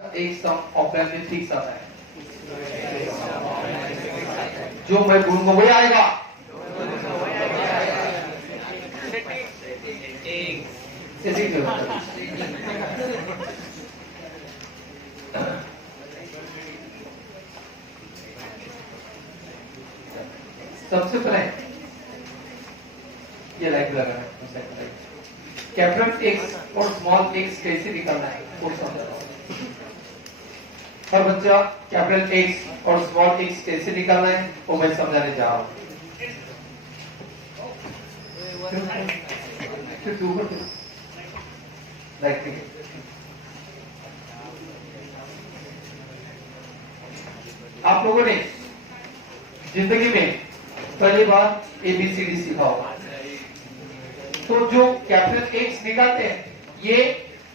एक सम ऑपरेंड में फिक्स आता है, जो मैं ढूंढूंगा वही आएगा। सबसे पहले ये लाइक लगा है, कैपिटल एक्स और स्मॉल एक्स कैसे निकालना है वो समझाता हूं। हर बच्चा कैपिटल एक्स और स्मॉल एक्स कैसे निकालना है वो मैं समझाने जा रहा हूं। आप लोगों ने जिंदगी में पहली बार ABCD सीखा होगा, तो जो कैपिटल एक्स निकालते हैं ये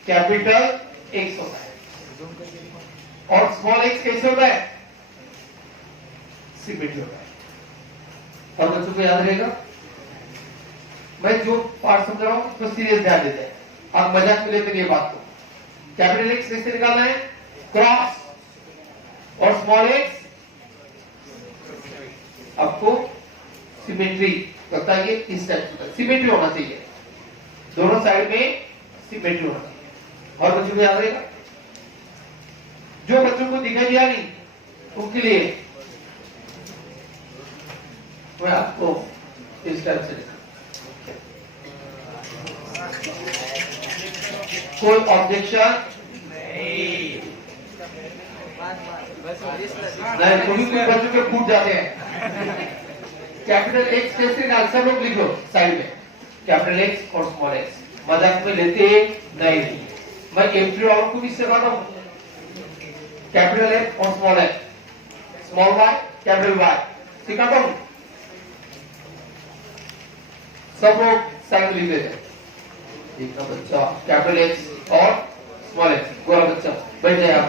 कैपिटल एक्स होता है, और स्मॉल एक्स कैसे होता है, सिमेट्री होता है। और बच्चों को याद रहेगा, मैं जो पार्ट समझ रहा हूं उसको सीरियस ध्यान देते हैं, आप मजाक में लेते ये बात को। कैपिटल एक्स कैसे निकालना है, क्रॉस, और स्मॉल एक्स आपको सिमेट्री बताइए, इस टाइप से सिमेट्री होना चाहिए, दोनों साइड में सिमेट्री होना चाहिए। और बच्चों को याद रहेगा, जो बच्चों को दिखाई दिया नहीं उनके लिए मैं आपको इस टाइप से कोई ऑब्जेक्शन नहीं, कोई बच्चों के फूट जाते हैं। कैपिटल एक्स कैसे निकाल, सब लोग लिखो साइड में, कैपिटल एक्स और स्मॉल एक्स, मजाक में लेते नहीं। मैं एवरी और को भी सिखाता हूं, कैपिटल एक्स और small x, small y capital Y सिखाता हूं, सब लोग साइड में लिख लेते हैं। एक बच्चा कैपिटल एक्स और स्मॉल एक्स, गोरा बच्चा बैठ जाए आप।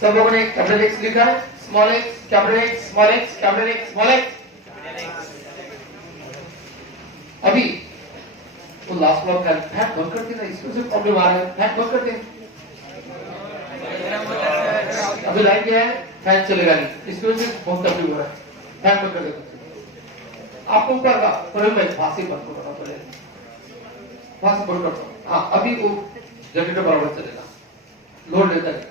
सब लोगों ने कैपिटल एक्स लिखा है, small x capital x, small x capital x, small x. अभी तो लास्ट ब्लॉक का फैट बंद करते ना, इसमें से प्रॉब्लम आ रहा है, फैट बंद करते। अभी लाइन क्या है, फैन चलेगा नहीं, इसमें से बहुत तकलीफ हो रहा है, फैन बंद कर देते। आपको ऊपर का प्रॉब्लम है, फांसी बंद करना पड़ेगा, फांसी बंद करता हूं। हाँ, अभी वो जनरेटर बराबर चलेगा, लोड लेता है।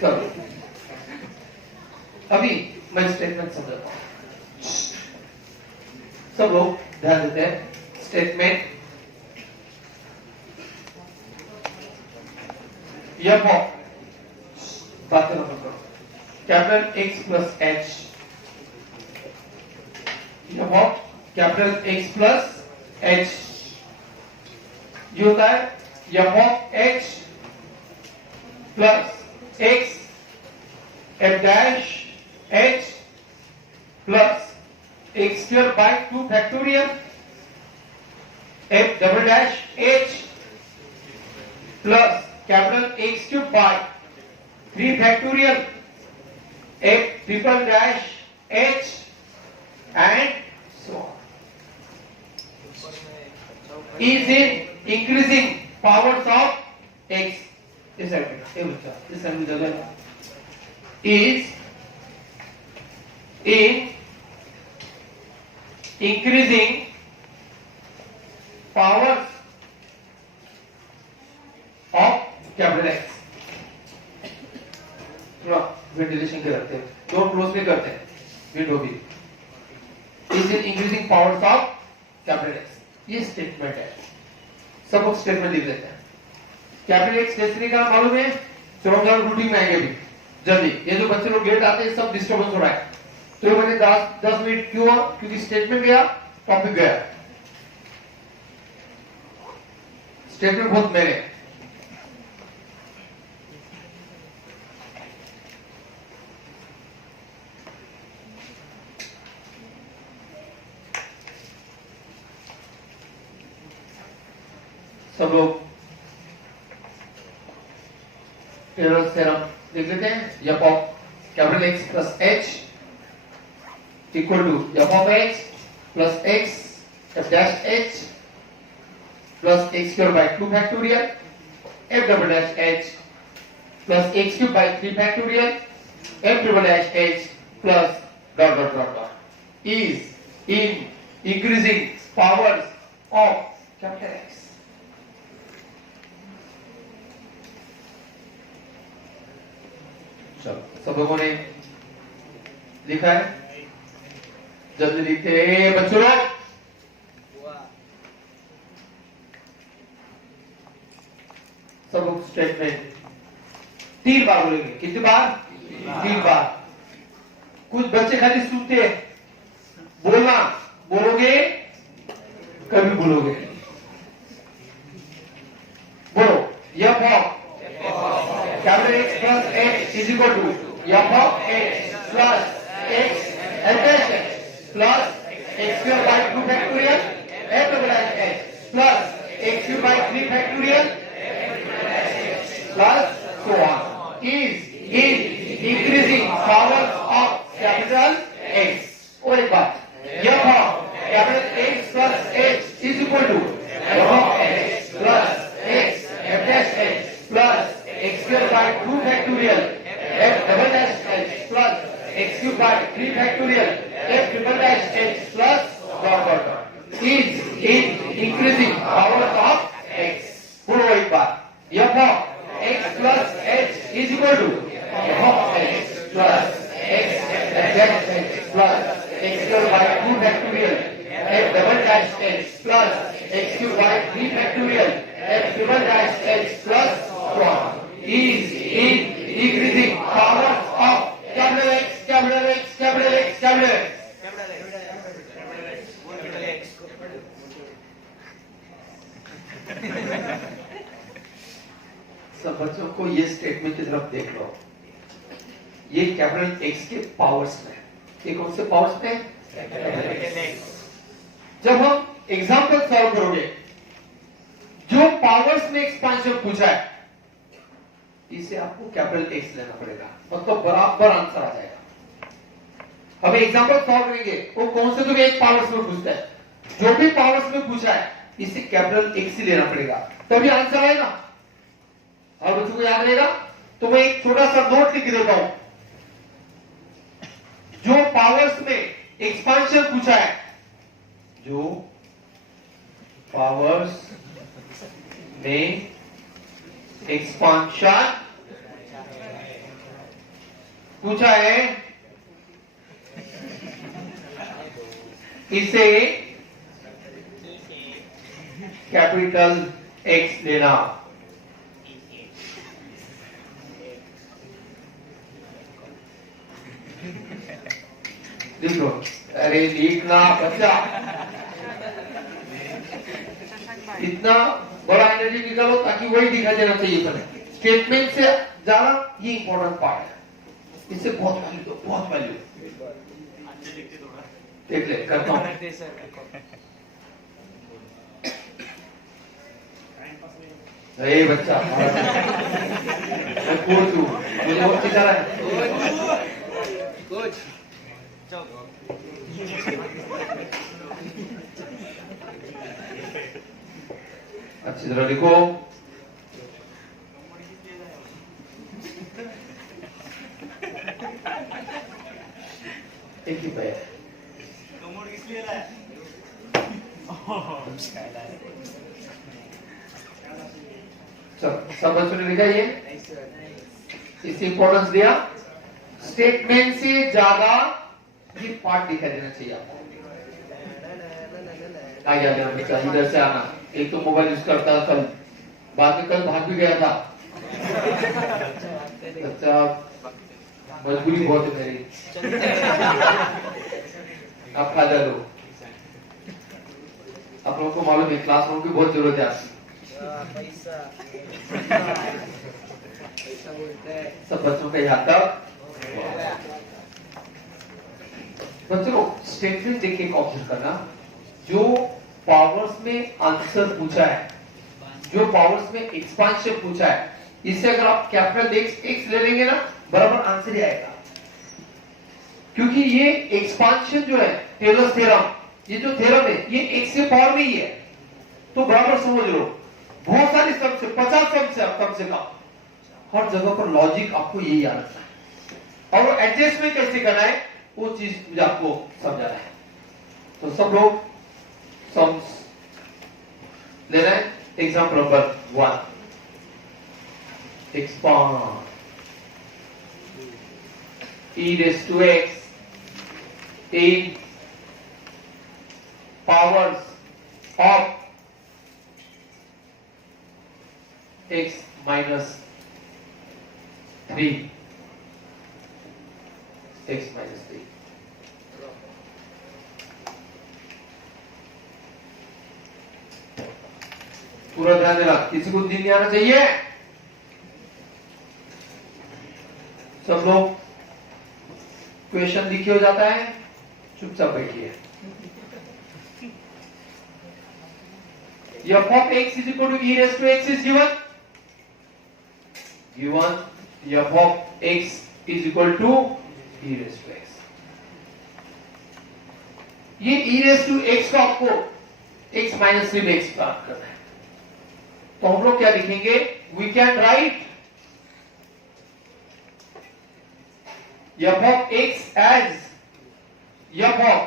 चलो अभी मैं स्टेटमेंट समझाता हूं, सब लोग ध्यान देते हैं। स्टेटमेंट यह बात करना करो, कैपिटल एक्स प्लस एच, यह कैपिटल एक्स प्लस एच, ये होता है यह H plus x F dash H plus x square by 2 factorial F double dash H plus capital x cube by 3 factorial F triple dash H and so on is in increasing powers of x is in increasing powers of capital X। थोड़ा वेंटिलेशन के रखते हैं, door close भी करते हैं, विंडो भी। is in increasing powers of capital X, ये स्टेटमेंट है, सब लोग स्टेटमेंट लिख लेते हैं। कैपिटल एक्स कैसे निकालना मालूम है, चलो हम रूटीन में आएंगे अभी जल्दी। ये जो बच्चे लोग गेट आते हैं सब डिस्टर्बेंस हो रहा है, तो मैंने 10 मिनट क्यों, क्योंकि स्टेटमेंट गया, टॉपिक गया, स्टेटमेंट बहुत मेरे। सब लोग टेलर्स थ्योरम देख लेते हैं। F of capital X plus h equal to f of x plus x f dash h plus x square by 2 factorial, f double dash h plus x cube by 3 factorial, f triple dash h plus dot dot dot dot is in increasing powers of capital X. चलो सब लोगों ने लिखा है? जल्दी लिखते हैं बच्चों लोग। सब लोग स्टेटमेंट 3 बार बोलेंगे। कितनी बार? 3 बार। कुछ बच्चे खाली सुनते हैं, बोलना बोलोगे कभी बोलोगे। बोलो f of capital X plus X is equal to f of X plus X f dash X plus x square by 2 factorial f double dash X plus x cube by 3 factorial plus so on is in increasing powers of capital X. और एक बात, f of capital X plus H is equal to f of X plus X f dash X plus x square by 2 factorial f double dash H plus x cube by 3 factorial f triple dash H plus dot dot dot is in increasing powers of X. बोलो एक बार, f of X plus H is equal to f of X plus X f dash H plus x square by 2 factorial f double dash H plus x cube by 3 factorial f triple dash H plus dot is in increasing powers of capital X, capital X, capital X, capital X. सब बच्चों को ये स्टेटमेंट की तरफ देख लो। ये capital X के पावर्स में, ये कौन से पावर्स में? जब हम एग्जाम्पल सॉल्व करोगे, जो पावर्स में एक्सपांशन पूछा है इसे आपको कैपिटल X लेना पड़ेगा, मतलब बराबर आंसर आ जाएगा। अब एग्जांपल सॉल्व करेंगे, वो कौन से तो एक पावर्स में पूछता है, जो भी पावर्स में पूछा है इसे कैपिटल X ही लेना पड़ेगा, तभी आंसर आएगा। और बच्चों को याद रहेगा तो मैं एक छोटा सा नोट लिख देता हूं। जो पावर्स में एक्सपांशन पूछा है, जो पावर्स में एक्सपांशन पूछा है इसे कैपिटल X लेना। लिख लो, अरे लिखना बच्चा, इतना बड़ा एनर्जी निकालो ताकि वही दिखाई देना चाहिए। पहले स्टेटमेंट से ज्यादा ये इंपॉर्टेंट पार्ट है, इससे बहुत वैल्यू दो, बहुत वैल्यू। देख ले, करता हूं। अरे बच्चा, कोच हूं, मुझे बहुत चिल्ला रहा है। कोच अच्छी तरह लिखो। एक ही पे सब बच्चों ने लिखा ये, इसे इंपॉर्टेंस दिया। स्टेटमेंट से ज्यादा ये पार्ट दिखाई देना चाहिए आपको। आ गया बच्चा, इधर से आना। एक तो मोबाइल यूज करता था कल, बाद में कल भाग भी गया था। बच्चा मजबूरी बहुत है मेरी, आप फायदा लो। आप लोगों को मालूम है क्लासरूम की बहुत जरूरत है आपकी। सब बच्चों का यहाँ तक। बच्चों स्टेटमेंट देख के ऑब्जर्व करना, जो पावर्स में आंसर पूछा है, जो पावर्स में एक्सपांशन पूछा है, इससे अगर आप कैपिटल X ले लेंगे ना, बराबर आंसर ही आएगा। क्योंकि ये एक्सपांशन जो है टेलर्स थ्योरम ये जो थ्योरम है ये x के पावर में ही है, तो बराबर समझ लो। बहुत सारी सम से 50 सम से कम से कम हर जगह पर लॉजिक आपको यही याद रखना है, और एडजस्टमेंट कैसे करना है वो चीज मुझे आपको समझाना है। तो सब लोग सम्स ले रहे हैं। Example number 1, expand e raised to x in powers of x minus 3, x minus 3। पूरा ध्यान देना, किसी को दिन नहीं आना चाहिए। सब लोग क्वेश्चन लिखे हो जाता है, चुपचाप बैठिए। f of x is equal to e raised to x is given f of x is equal to e raised to x। ये e raised to x को आपको x minus 3 x प्राप्त करना है, तो हम लोग क्या लिखेंगे, we can write f of x as f of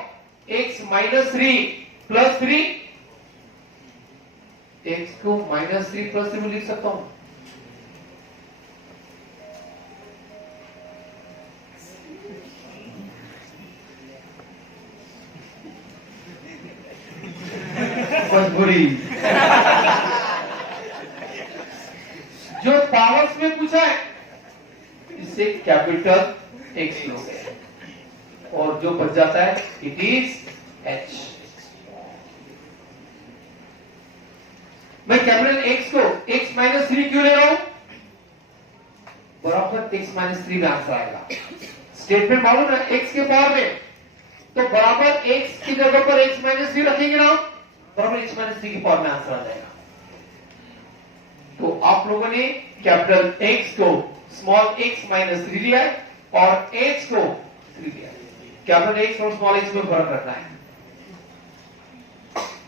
x minus 3 plus 3, x को minus 3 plus 3 में लिख सकता हूं। मजबूरी जो पावर्स में पूछा है इससे कैपिटल x लोगे, और जो बच जाता है इट इज h। मैं कैपिटल x को x माइनस 3 क्यों ले रहा हूं, बराबर x माइनस 3 में आंसर आएगा। स्टेटमेंट मालूम है x के पावर में, तो बराबर x की जगह पर x माइनस 3 रखेंगे ना, बराबर x माइनस 3 की पावर में आंसर आ जाएगा। तो आप लोगों ने कैपिटल x को स्मॉल x माइनस 3 लिया है और h को 3 लिया है। कैपिटल x और स्मॉल x में फर्क रखना है।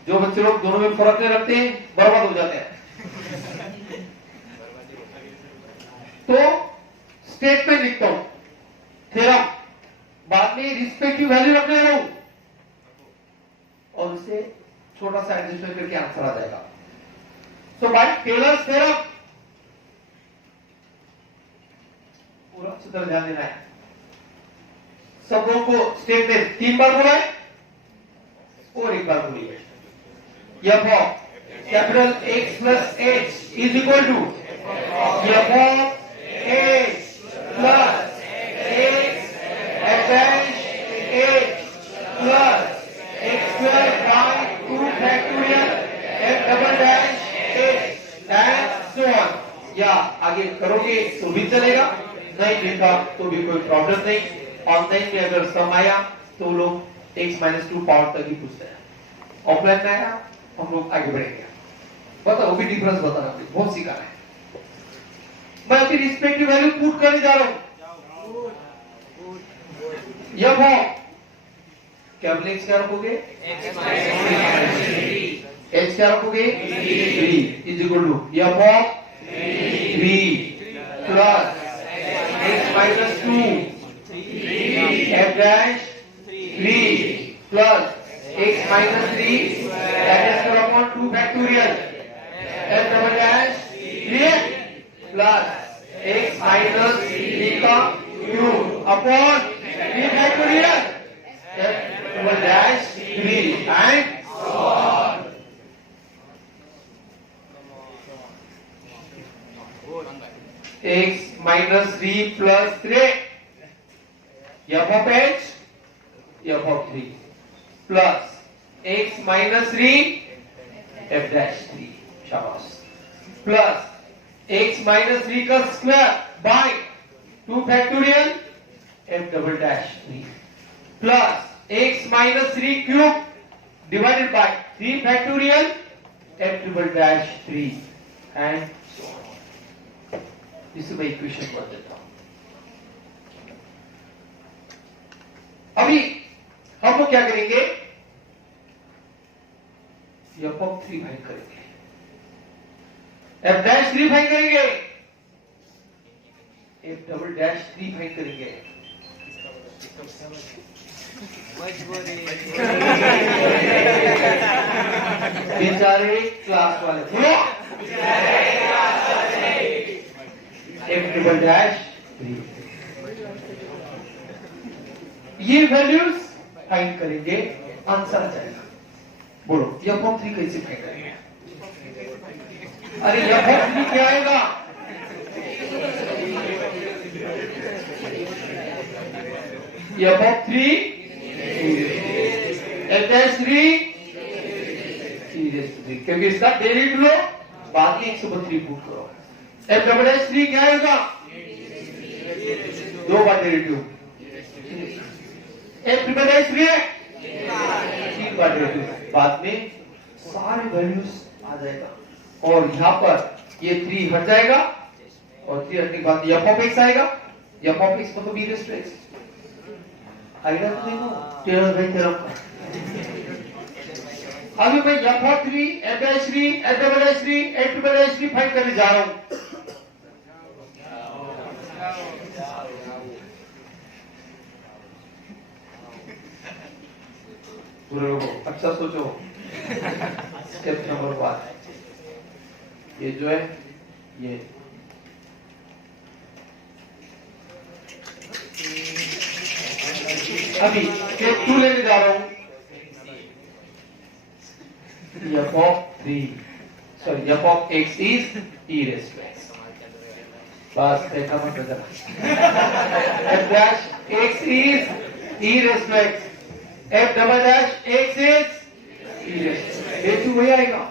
जो बच्चे लोग दोनों में फर्क नहीं रखते हैं बर्बाद हो जाते हैं। तो स्टेटमेंट लिखता हूं, थ्योरम, बाद में रिस्पेक्टिव वैल्यू रखने रहा हूं और उसे छोटा सा एडजस्टमेंट करके आंसर आ जाएगा। So by Taylor's theorem, पूरा अच्छी तरह ध्यान देना है। सब लोगों को स्टेटमेंट 3 बार बोला है और 1 बार बोलिए। f of capital X plus h is equal to f of x plus x f dash h plus x square by 2 factorial f double dash and so on। या आगे करोगे तो भी चलेगा, नहीं लिखा तो भी कोई प्रॉब्लम नहीं। ऑनलाइन में अगर सम आया तो लोग x माइनस 2 पावर तक ही पूछते हैं। ऑफलाइन में आया हम लोग आगे बढ़ेंगे। बताओ वो भी डिफरेंस बताना, बहुत सिखाना है। मैं अपनी रिस्पेक्टिव वैल्यू पुट करने जा रहा हूं। यह क्या x क्या रखोगे, h क्या रखोगे 3 is equal to f of 3 plus x minus 2 f dash 3 plus x minus 3 that is square upon 2 factorial f double dash 3 plus x minus 3 का cube upon 3 factorial f double dash 3 and so on। x minus 3 plus 3 f of h f of 3 plus x minus 3 f dash 3 शाबाश plus x minus 3 का square by 2 factorial f double dash 3 plus x minus 3 cube divided by 3 factorial f double dash 3 and so on। इसे मैं इक्वेशन बदल देता हूं। अभी हम लोग क्या करेंगे, एफ ऑफ 3 फाइंड करेंगे, एफ डैश 3 फाइंड करेंगे, एफ डबल डैश 3 फाइंड करेंगे। बेचारे क्लास वाले एफ डबल डैश 3, ये वैल्यूज फाइंड करेंगे, आंसर आ जाएगा। बोलो एफ ऑफ 3 कैसे फाइंड करेंगे? अरे एफ ऑफ 3 क्या आएगा? एफ ऑफ 3 एफ डैश 3 क्योंकि इसका डेरिवेटिव लो, बाद में 132 पुट करो। एफ डबल डैश 3 क्या आएगा? 2 बार डेरिवेटिव। एफ ट्रिपल डैश 3 है 3 बार डेरिवेटिव, बाद में सारे वैल्यूज आ जाएगा और यहाँ पर ये 3 हट जाएगा और 3 हटने के बाद एफ ऑफ x आएगा। एफ ऑफ x मतलब e रेज़ टू x आएगा। तो देखो टेलर बाय थ्योरम का अभी मैं F of 3 f dash 3 F double dash 3 f triple dash 3 फाइंड करने जा रहा हूं। पूरे लोगों अच्छा सोचो। स्टेप नंबर 1 ये जो है ये अभी स्टेप 2 लेने जा रहा हूं। F of 3 sorry f of x is e raise to x। बस देखा मत जरा। F dash x is e raise to x, f double dash x is e raise to x। ये क्यों वही आएगा?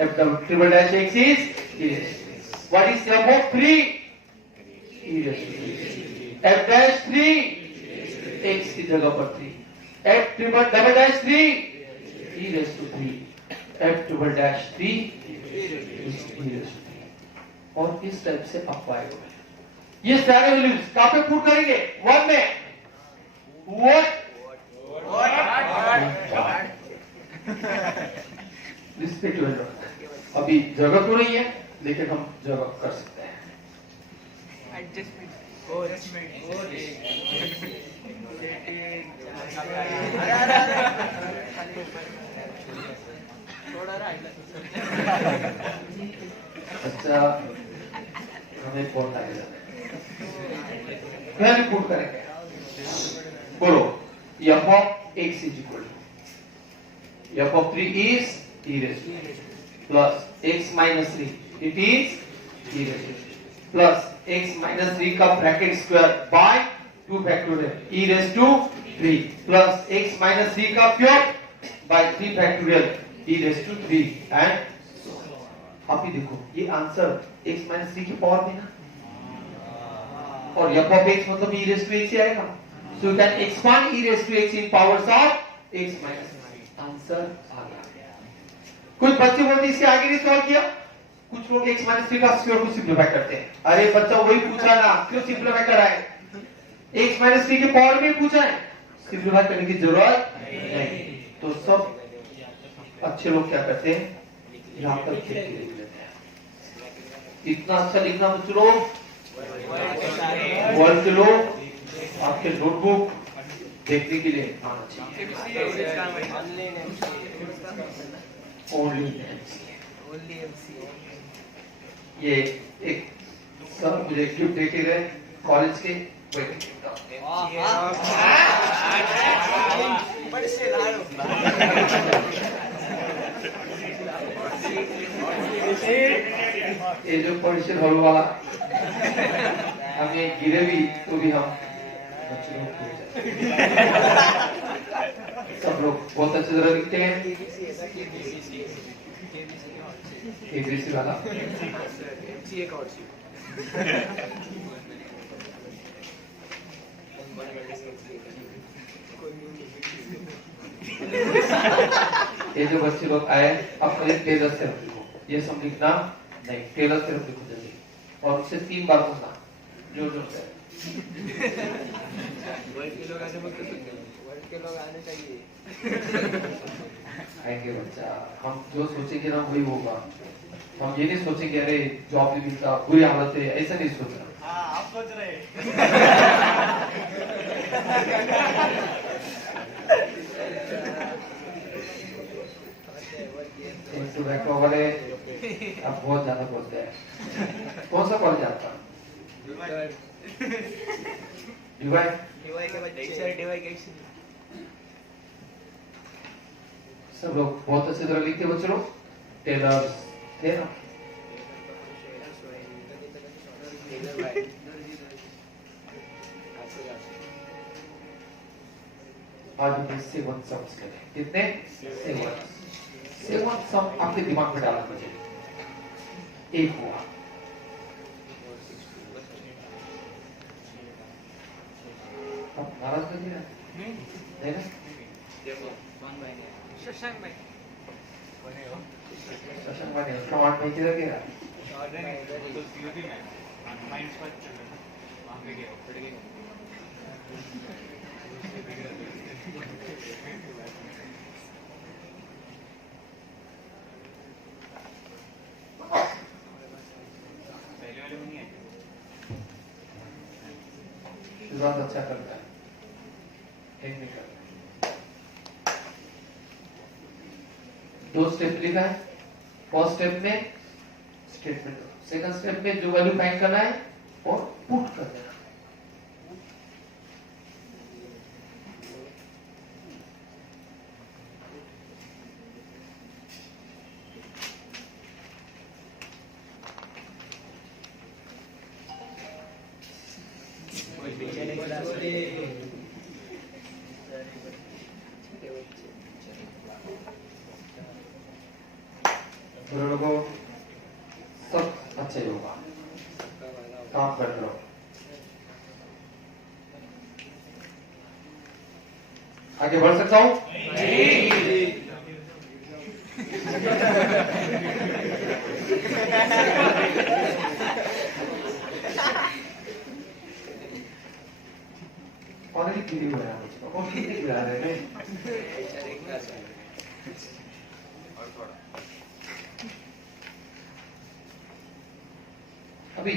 F double triple dash x is e raise to x। What is f of 3? e raise to 3। F dash 3 x की जगह पर 3, f triple double dash 3 e raise to 3, f triple dash 3 e raise to 3। और इस टाइप से आप पाएंगे ये सारे वैल्यूज कहां पे पुट करेंगे? 1 में व्हाट रिस्पेक्ट अभी जगह तो नहीं है लेकिन हम जगह कर सकते हैं। एडजस्टमेंट अच्छा हमें कौन लगेगा? क्या पुट करेंगे? बोलो f of x is equal to f of 3 is e raise to plus x minus 3 it is e raise to plus x minus 3 का bracket square by 2 factorial e raise to 3 plus x minus 3 का cube by 3 factorial e raise to 3 and आप ही देखो ये answer x minus 3 की पावर में ना और f of x मतलब e रेज़ टू x ही आएगा। So you can expand e raise to x in powers of x minus 9। Answer आ गया। कुछ बच्चे बोलते इसके आगे नहीं सॉल्व किया, कुछ लोग x minus 3 का स्क्वायर को सिंपलीफाई करते हैं। अरे बच्चा वही पूछ रहा ना, क्यों सिंपलीफाई कर रहा है? x minus 3 के पावर में पूछा है, सिंपलीफाई करने की जरूरत नहीं। तो सब अच्छे लोग क्या करते हैं? यहाँ तक लिख लेते हैं। इतना अच्छा लिखना बच्चों वर्ड के लोग आपके नोटबुक देखने के लिए आना चाहिए। ओनली ये एक सर मुझे गिफ्ट देके गए कॉलेज के ये जो परिषद हॉल वाला हमें गिरे भी तो भी हम सब लोग बहुत अच्छी तरह लिखते हैं। एबीसी वाला ये जो बच्चे लोग आए अपने टेलर से लिखो, ये सब लिखना नहीं, टेलर से लिखो जल्दी और उससे 3 बार बोलना जोर जोर से। के लोग आने चाहिए। आएंगे बच्चा, हम जो सोचेंगे ना वही होगा। हम ये नहीं सोचेंगे अरे जॉब नहीं मिलता, बुरी हालत है, ऐसा नहीं सोचना। हाँ आप सोच रहे टोबैको वाले अब बहुत ज्यादा बोलते हैं। कौन सा कॉलेज आपका? डीवाई के बच्चे डीवाई के सब लोग बहुत अच्छी तरह लिखते बच्चे लोग। टेलर थे ना? आज हमने 7 सम्स करे। कितने? 7 सम आपके दिमाग में डालना मुझे। एक हुआ, अब नाराज कर दिया नहीं ना? शशांक भाई शशांक भाई उसका 8 भाई किधर गया? शुरुआत अच्छा करता है, एक नहीं करता। 2 स्टेप लिखा है। फर्स्ट स्टेप में स्टेटमेंट, सेकंड स्टेप में जो वैल्यू फाइंड करना है और पुट कर देना। लोगों सब अच्छे होगा, काम करते रहो। आगे बढ़ सकता हूँ? ऑलरेडी गिरी हुआ है मुझको, और कितने गिरा रहे हैं? अभी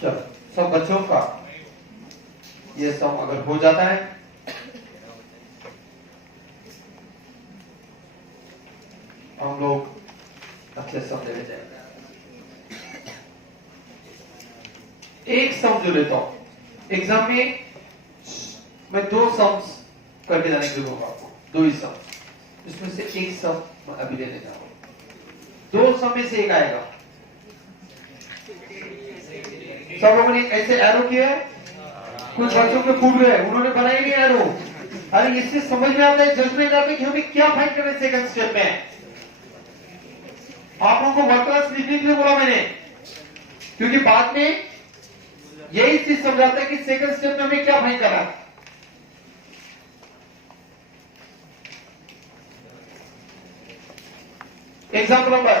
चलो, सब बच्चों का ये सब अगर हो जाता है, हम लोग अच्छे सम ले जाएंगे। एक सम जो लेता हूं एग्जाम में, मैं 2 सम्स करके जाने के लिए बोलूंगा आपको, 2 ही सम, इसमें से एक सम मैं अभी लेने जा रहा हूं। 2 सम में से एक आएगा। सब लोगों ने ऐसे एरो किया है, कुछ बच्चों के फूट गए, उन्होंने बनाई नहीं एरो। अरे इससे समझ में आता है, जजमेंट आता है कि हमें क्या फाइंड करना है सेकंड स्टेप में। आप लोगों को वर्ड क्लास लिखने के लिए बोला मैंने, क्योंकि बाद में यही चीज समझाता है कि सेकंड स्टेप में हमें क्या फाइंड करना है। एग्जाम्पल नंबर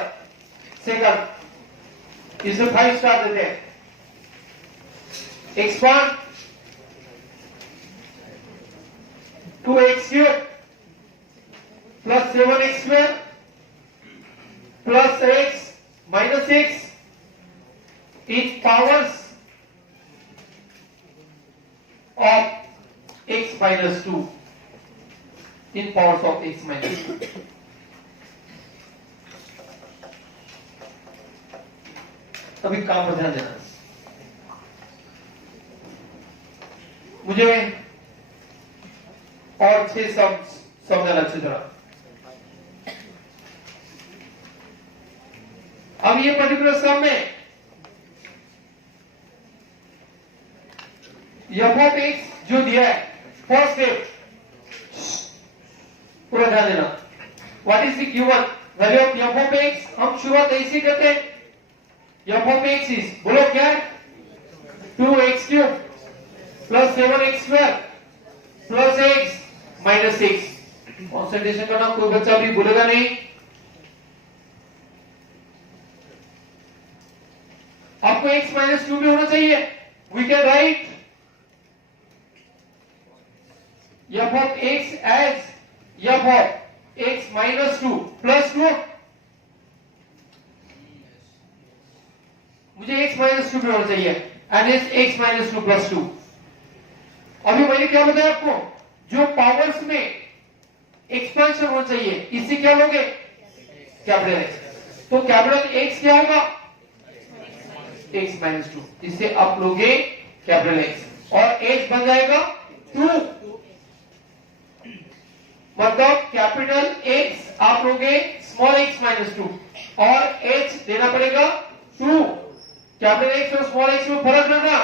सेकंड, इसमें 5 स्टार देते हैं। Expand 2x cube plus 7x square plus x minus x in powers of x minus 2 in powers of x minus 2. अभी काम पर ध्यान देना। मुझे और 6 समझना अच्छी तरह। अब ये पर्टिकुलर सम में f ऑफ x जो दिया है, फर्स्ट स्टेप पूरा ध्यान देना। q1 value of f of x हम शुरुआत ऐसे करते हैं f of x इज बोलो क्या है 2x cube plus 7x square plus x minus 6 कंसंट्रेशन करना कोई बच्चा भी बोलेगा नहीं आपको x minus 2 भी होना चाहिए we can write f of x as f of x minus 2 plus 2 मुझे x minus 2 भी होना चाहिए and it's x minus 2 plus 2 अभी मैंने क्या बताया आपको जो पावर्स में एक्सपेंशन होना चाहिए इससे क्या लोगे कैपिटल x तो कैपिटल x क्या होगा x minus 2 इससे आप लोगे कैपिटल x और h बन जाएगा 2 मतलब कैपिटल x आप लोगे स्मॉल x minus 2 और h देना पड़ेगा 2 कैपिटल x और स्मॉल x में फर्क रखना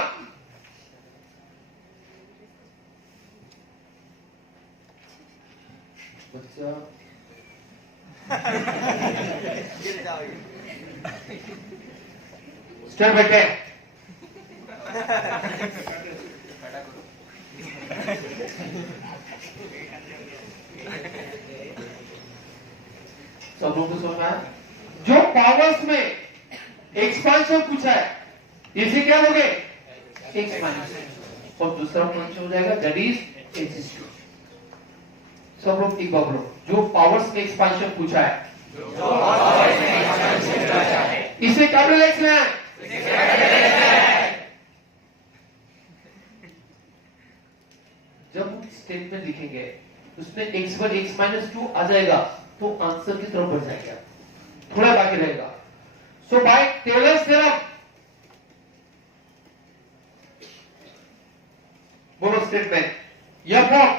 बच्चा गिर जाओगे स्टैंड बैठे सब लोगों को समझ में आया जो पावर्स में एक्सपांशन पूछा है इसे क्या लोगे x माइनस और दूसरा फंक्शन हो जाएगा दैट इज x2 सब लोग एक बार बोलो जो पावर्स में एक्सपांशन पूछा है इसे कैपिटल x में है जब हम स्टेटमेंट लिखेंगे उसमें x पर x minus 2 आ जाएगा तो आंसर की तरफ बढ़ जाएगा थोड़ा बाकी रहेगा सो बाय टेलर्स थ्योरम बोलो statement f of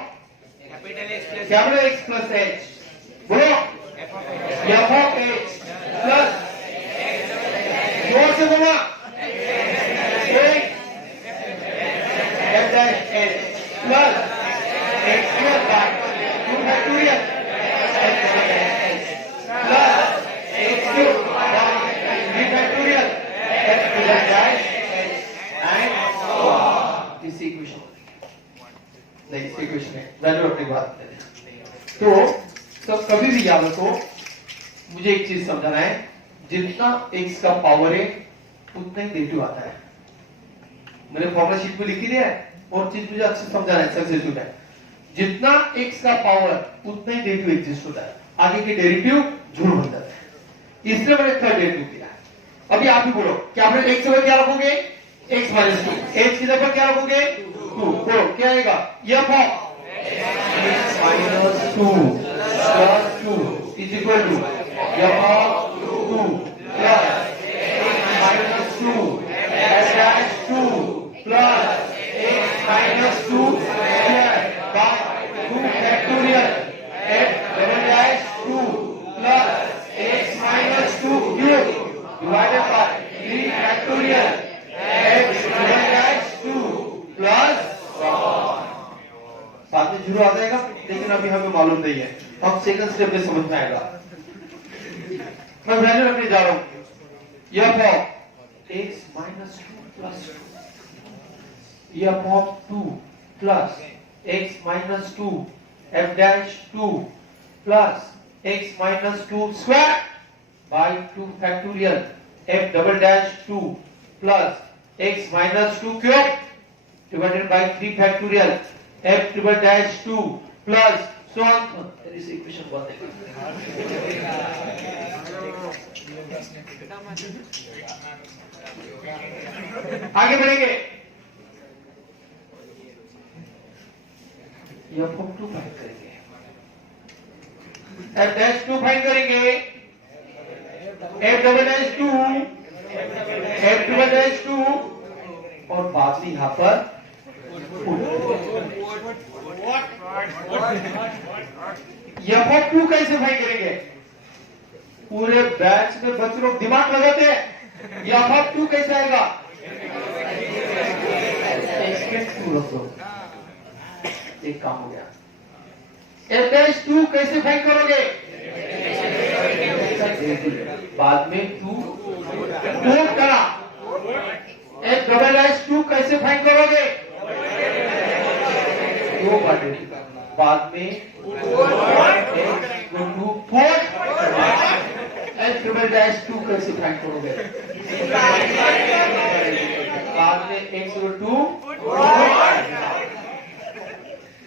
capital x capital x plus plus h बोलो f of h plus जोर से बोलो f dash h plus x square by 2 factorial plus x cube by 3 factorial x plus dash and so on this equation next equation है वैल्यू अपनी बात करें तो सब कभी भी याद रखो मुझे एक चीज समझाना है जितना x का पावर है उतना ही डेरिवेटिव आता है मैंने फॉर्मूला शीट में लिख दिया है और चीज मुझे अच्छे समझाना है सब्स्टिट्यूट है जितना x का पावर उतना ही डेरिवेटिव एग्जिस्ट होता है आगे के डेरिवेटिव झूठ बन जाता है इसलिए मैंने थर्ड डेरिवेटिव दिया अभी आप ही बोलो क्या आपने x पर क्या रखोगे x minus 2 h की जगह पर क्या रखोगे 2 बोलो क्या आएगा f of x minus 2 plus 2 is equal to f of 2 plus x minus 2 f dash 2 plus x minus 2 square by 2 factorial f double dash 2 plus x minus 2 cube divided by 3 factorial f double dash 2 plus बाद में जीरो आ जाएगा लेकिन अभी हमें मालूम नहीं है हम सेकंड स्टेप में समझ में आएगा मैं वैल्यू रखने जा रहा हूं f of x minus 2 plus 2 f of 2 plus x minus 2 f dash 2 plus x minus 2 square by 2 factorial f double dash 2 plus x minus 2 cube divided by 3 factorial f triple dash 2 plus so on this equation बहुत है आगे बढ़ेंगे f of 2 फाइंड करेंगे f dash 2 फाइंड करेंगे f double dash 2 f triple dash 2 और बाद में यहाँ पर f of 2 कैसे फाइंड करेंगे पूरे बैच में बच्चे लोग दिमाग लगाते हैं f of 2 कैसे आएगा एक काम हो गया f dash 2 कैसे फाइंड करोगे बाद में 2 4 करा। एक डबल डैश 2 कैसे फाइंड करोगे? 2 बार डेरिवेटिव करना, बाद में 2 4 एक डबल डैश 2 कैसे फाइंड करोगे? बाद में x over 2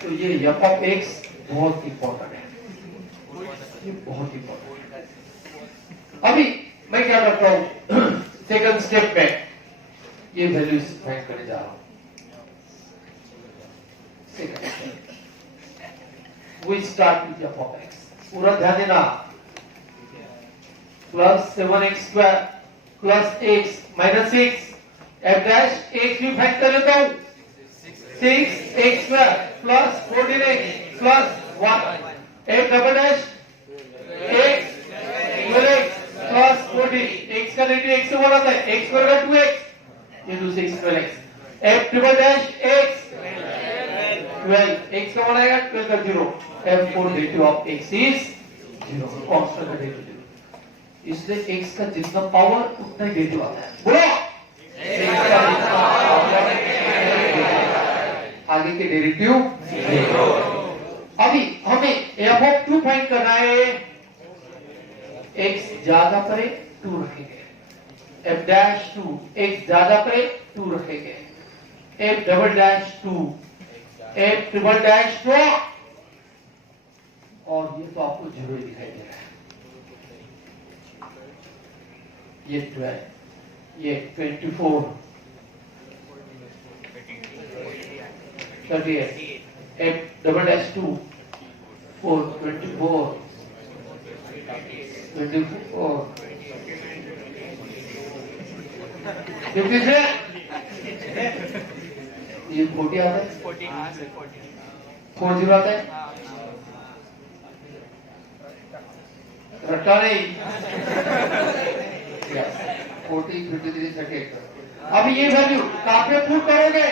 तो ये f of x बहुत इंपॉर्टेंट है, ये बहुत इंपॉर्टेंट है। अभी मैं क्या करता हूं, सेकंड स्टेप में ये वैल्यूज फाइंड करने जा रहा हूं। We start with f of x, पूरा ध्यान देना, plus 7x square plus x minus 6 f dash x भी फाइंड कर लेता हूं, 6x square plus 14x plus 1 f double dash x plus 14 x का नेगेटिव x से बोला था, x करेगा 2x into 6 12x f double dash x 12 x का बनाएगा 12 का 0 f four derivative of x is 0, कांस्टेंट का डेरिवेटिव, इसलिए x का जितना पावर उतना ही डेरिवेटिव आता है। बोलो आगे के डेरिवेटिव 0। अभी हमें f ऑफ 2 फाइंड करना है, x ज्यादा परे 2 रखेंगे, f डैश 2 x ज्यादा परे 2 रखेंगे, f double dash 2 f triple dash 2, और ये तो आपको 0 ही दिखाई दे रहा है, ये 12, ये 24 38 f डबल डैश 2 4 24 53 ये 40 आता है, 40 आता है, रट्टा नहीं, 40 53 38। अब ये वैल्यू कहां पे पुट करोगे?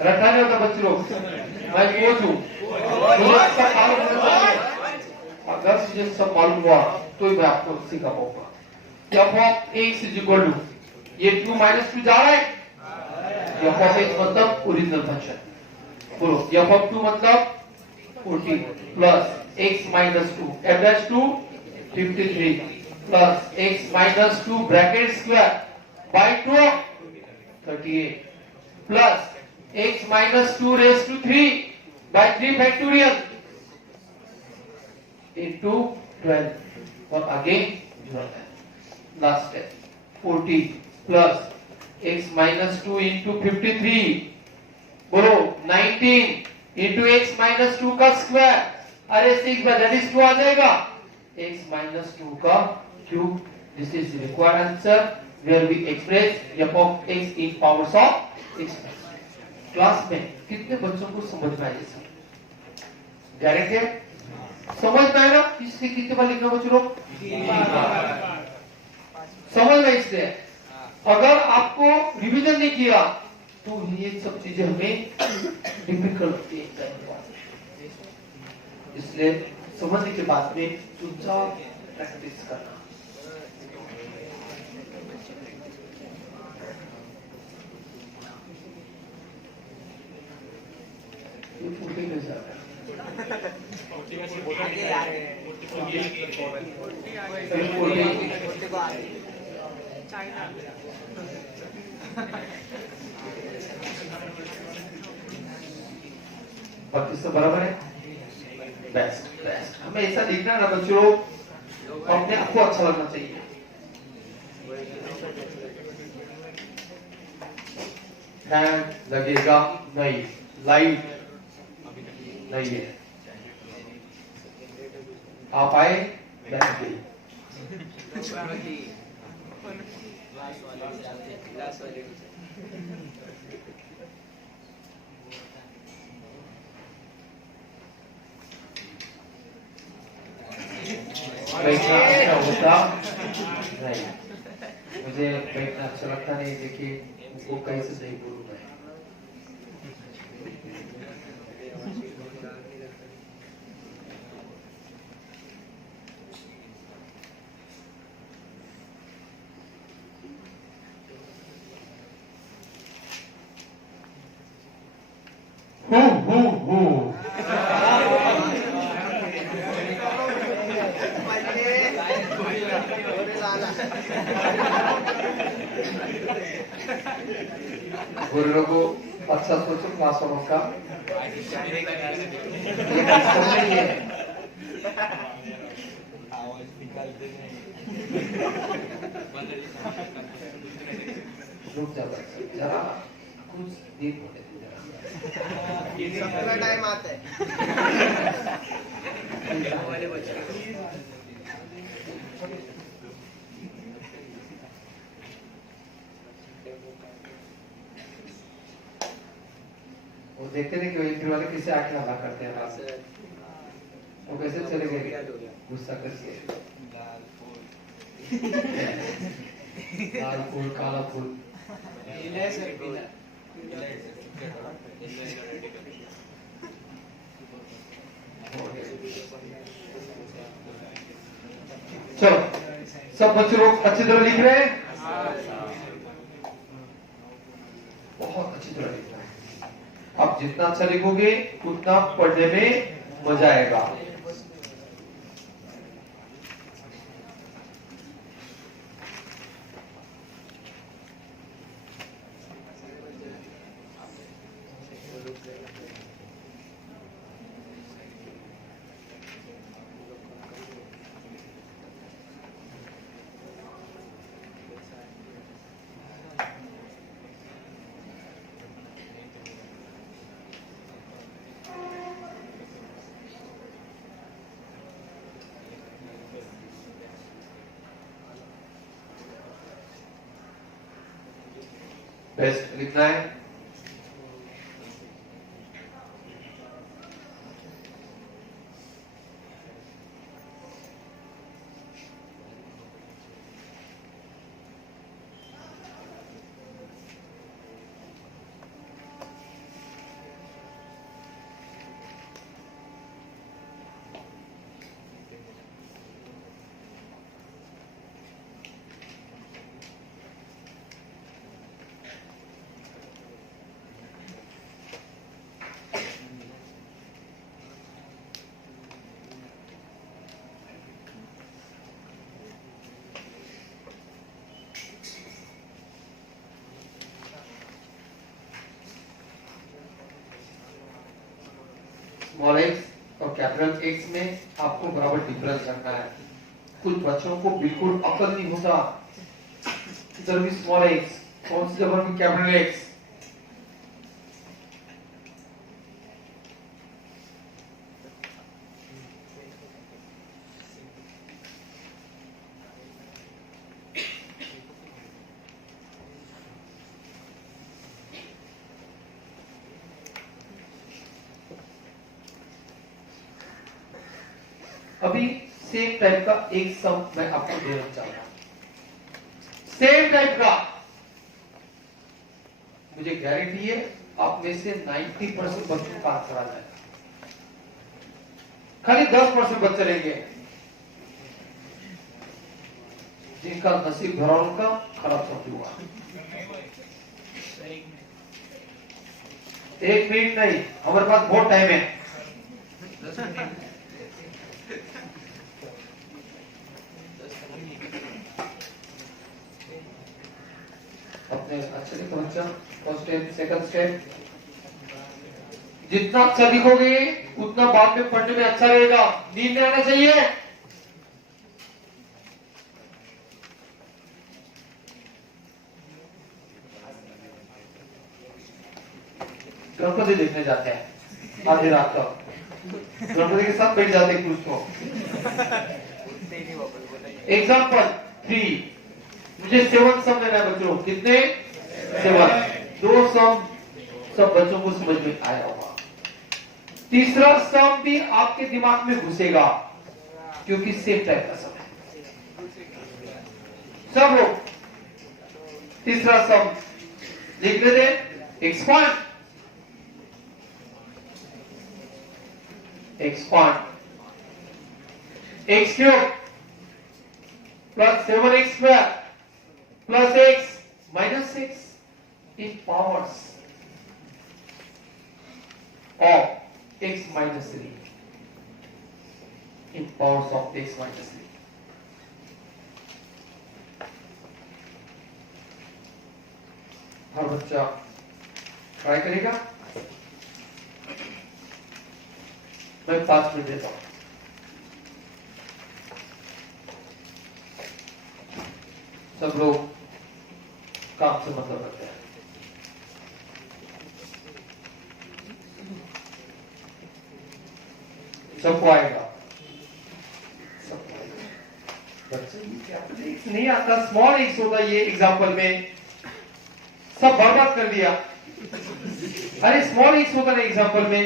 रट्टा नहीं होता बच्चे लोग, मैं कोच हूं, मुझे सब मालूम होना चाहिए, अगर मुझे सब मालूम हुआ तो मैं आपको सिखा पाऊंगा। f of x is equal to, ये 2 माइनस 2 जा रहा है, f of x मतलब ओरिजिनल फंक्शन, बोलो f of 2 मतलब 40 plus x minus 2 f dash 2 53 plus x minus 2 bracket square by 2 38 plus x minus 2 raise to 3 by 3 factorial into 12 और again last step 40 plus x minus 2 into 53, बोलो 19 into x minus 2 का स्क्वायर, अरे 6 by that is 2 आ जाएगा, x minus 2 का cube, this is required answer where we express f of x in powers of x। Class में कितने बच्चों को समझ में आया? गारंटी है समझ में आएगा? इससे कितने बार लिखना बच्चों लोग? समझ में, इसलिए अगर आपको रिवीजन नहीं किया तो ये सब चीजें हमें डिफिकल्ट लगती है, इसलिए समझने के बाद में चुपचाप प्रैक्टिस करना। ये फूटे में जा रहा है, बाकी सब बराबर है, बेस्ट बेस्ट। हमें ऐसा दिखना ना बच्चों, अपने आपको अच्छा लगना चाहिए। हैंड लगेगा नहीं, लाइट नहीं है, आप आए बैठ गए, बैठना अच्छा होता नहीं, मुझे बैठना अच्छा लगता नहीं, देखिए उसको कैसे सही बोलूं मैं। हु गुरु को अच्छा सोचो क्लास वालों का ये डिस्टर्ब नहीं है। रुक जा बच्चा, जरा कुछ डीप होने दे जरा। सबका टाइम आता है। वाले बच्चे वो देखते नहीं कि एंट्री वाले किसे आके हल्ला करते हैं रात से। वो कैसे चले गए गुस्सा करके। लाल फूल काला फूल चलो सब बच्चे लोग अच्छी तरह लिख रहे हैं, बहुत अच्छी तरह लिख रहे हैं। आप जितना अच्छा लिखोगे उतना पढ़ने में मजा आएगा। बेस्ट लिखना है। स्मॉल एक्स और कैपिटल एक्स में आपको बराबर डिफरेंस रखना है। कुछ बच्चों को बिल्कुल अकल नहीं होता, इधर भी स्मॉल एक्स, कौन सी जगह में कैपिटल एक्स। अभी सेम टाइप का एक सम मैं आपको देना चाह रहा हूं। सेम टाइप का मुझे गारंटी है आप में से 90% बच्चों का आंसर आ जाएगा। खाली 10% बच्चे रहेंगे जिनका नसीब भरा उनका खराब समझ हुआ। 1 मिनट नहीं, हमारे पास बहुत टाइम है। अपने अच्छे लिखो बच्चा। फर्स्ट स्टेप, सेकंड स्टेप, जितना अच्छा लिखोगे उतना बाद में पढ़ने में अच्छा रहेगा। नींद में आना चाहिए। गणपति देखने जाते हैं आधी रात तक, गणपति के साथ बैठ जाते कुछ तो। एग्जाम्पल 3, मुझे 7 सम लेना है बच्चों। कितने? 7। 2 सम सब बच्चों को समझ में आया होगा। तीसरा सम भी आपके दिमाग में घुसेगा क्योंकि सेम टाइप का सम है। सब लोग तीसरा सम लिख लेते। Expand, expand, x cube plus 7x square plus x minus 6 in powers. of x minus 3 in powers of x minus 3. हर बच्चा ट्राई करेगा। मैं 5 मिनट देता हूं। सब लोग काम से मतलब रखते हैं। सबको आएगा, सबको आएगा। बच्चे ये क्या नहीं आता, स्मॉल एक्स होता ये एग्जाम्पल में सब बर्बाद कर दिया। अरे स्मॉल एक्स होता ना एग्जाम्पल में,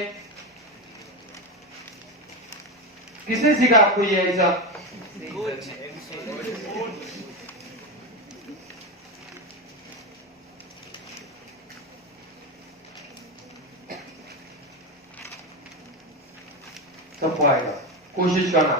किसने सिखा आपको ये ऐसा? सबको आएगा, कोशिश करना।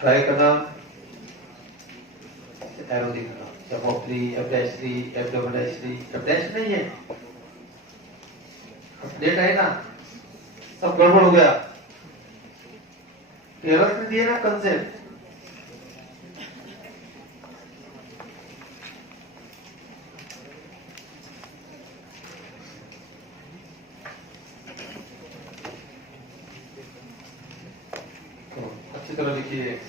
ट्राई करना, एरो दिखाना, F of 3, f dash 3, F double dash 3, f dash नहीं है, अपडेट है ना, सब गड़बड़ हो गया। टेलर ने दिए ना कंसेप्ट, तो अच्छी तरह लिखिए।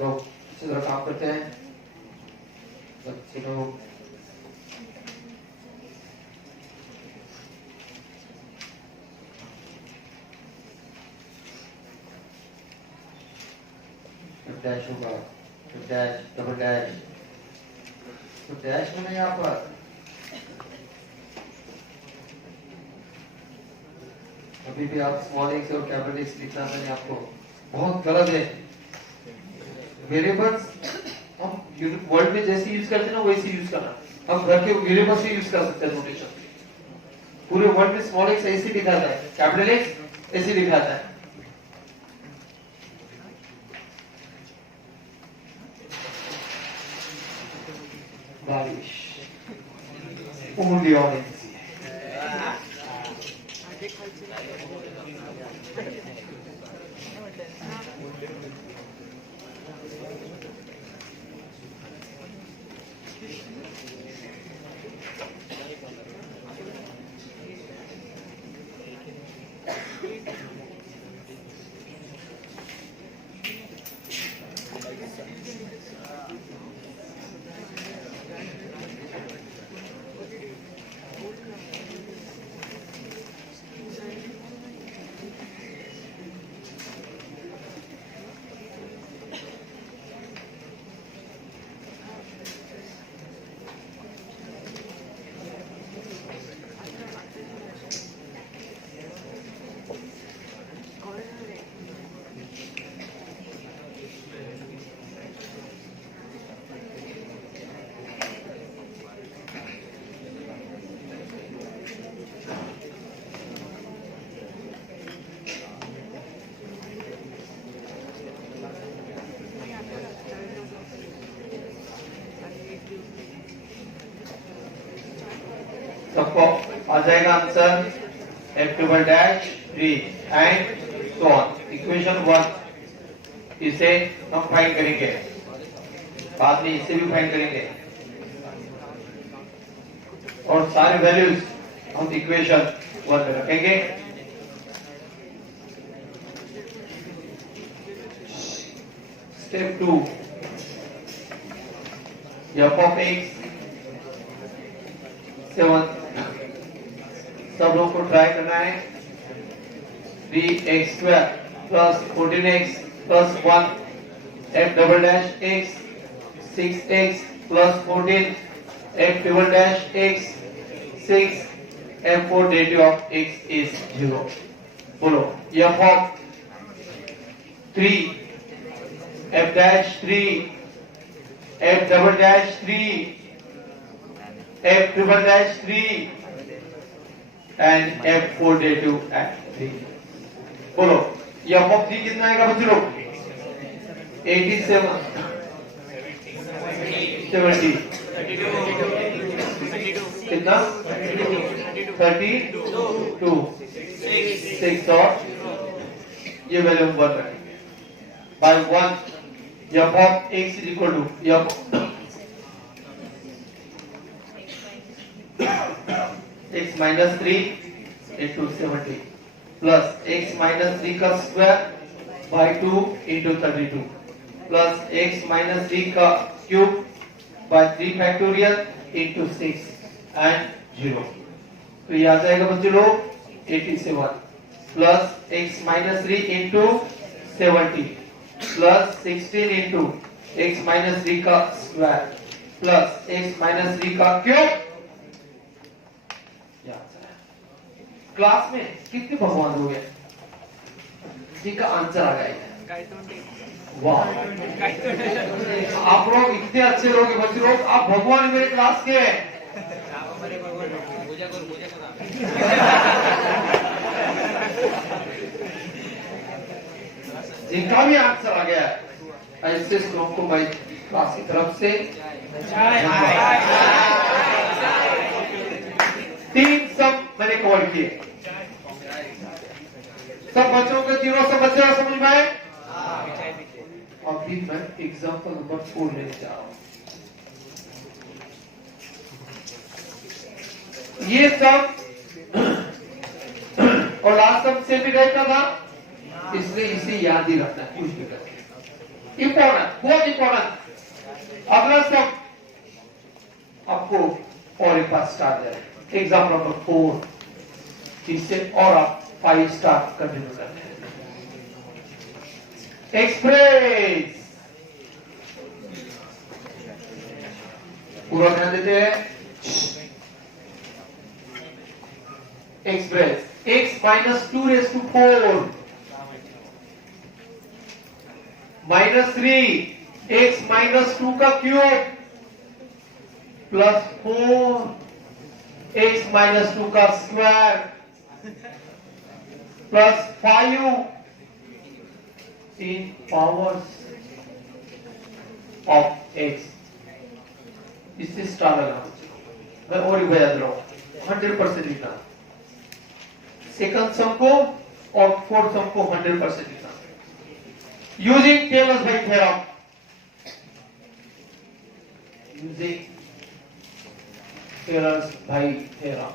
सब लोग इसी तरह काम करते हैं बच्चे लोग। डैश होगा, डैश, डबल डैश, तो डैश में यहाँ पर अभी भी आप स्मॉल एक्स और कैपिटल एक्स लिखना मैंने आपको बहुत गलत है। वेरिएबल्स हम वर्ड में जैसे यूज करते हैं ना वैसे यूज करना। हम घर के वेरिएबल्स से यूज कर सकते हैं नोटेशन। पूरे वर्ड में स्मॉल एक्स ऐसे लिखा जाता है, कैपिटल एक्स ऐसे लिखा जाता है। बारिश ओनली ऑन एनसी। सबको आ जाएगा answer f double dash 3 and so on. Equation 1 इसे हम फाइंड करेंगे, बाद में इसे भी फाइंड करेंगे और सारे वैल्यूज हम इक्वेशन 1 में रखेंगे। स्टेप 2 f of x 7 सब लोग को ट्राई करना है। 3x² plus 14x plus 1 f double dash x 6x plus 14 f double dash x 6 f4 derivative of x is 0। बोलो f of 3 f dash 3 f double dash 3 f triple dash 3 and f4 derivative at 3। बोलो f of 3 कितना आएगा बच्चों लोग? 87 70 कितना? 32 6 और ये वैल्यू हम 1 रखेंगे। by 1 f of x is equal to f x minus 3 into 70 plus x minus 3 का स्क्वायर by 2 into 32 plus x minus 3 का क्यूब by 3 factorial into 6 and 0। तो ये आ जाएगा बच्चों लोग 87 plus x minus 3 into 70 plus 16 into x minus 3 का स्क्वायर plus x minus 3 का cube. Class में कितने भगवान लोग हैं जिनका आंसर आ गया है? वाह, आप लोग इतने अच्छे लोग हैं बच्चे लोग, आप भगवान हैं मेरे क्लास के। जिनका भी आंसर आ गया है ऐसे लोगों को मैं क्लास की तरफ से 3 सब मैंने कवर किए। सब बच्चों के तीनों सब बच्चे समझ में आए? अभी मैं एग्जाम्पल नंबर 4 लेने जा रहा हूं। ये सब और लास्ट सब से भी रहता था, इसलिए इसे याद ही रखना है कुछ भी करके। इंपॉर्टेंट, बहुत इंपॉर्टेंट। अगला सब आपको और एक बार स्टार दे रहे हैं, एग्जाम्पल नंबर 4, इससे और आप 5 स्टार कंटिन्यू करते हैं। एक्सप्रेस, पूरा ध्यान देते हैं। Express x minus 2 raised to 4 minus 3 x minus 2 का क्यूब प्लस 4 x minus 2 का square plus 5 in powers of x। इससे स्टार लगा, मैं और एक याद रहा हूं, 100% लिखना, सेकंड सम को और फोर्थ सम को 100% लिखना। यूजिंग टेलर्स भाई थ्योरम, यूजिंग टेलर्स भाई थ्योरम,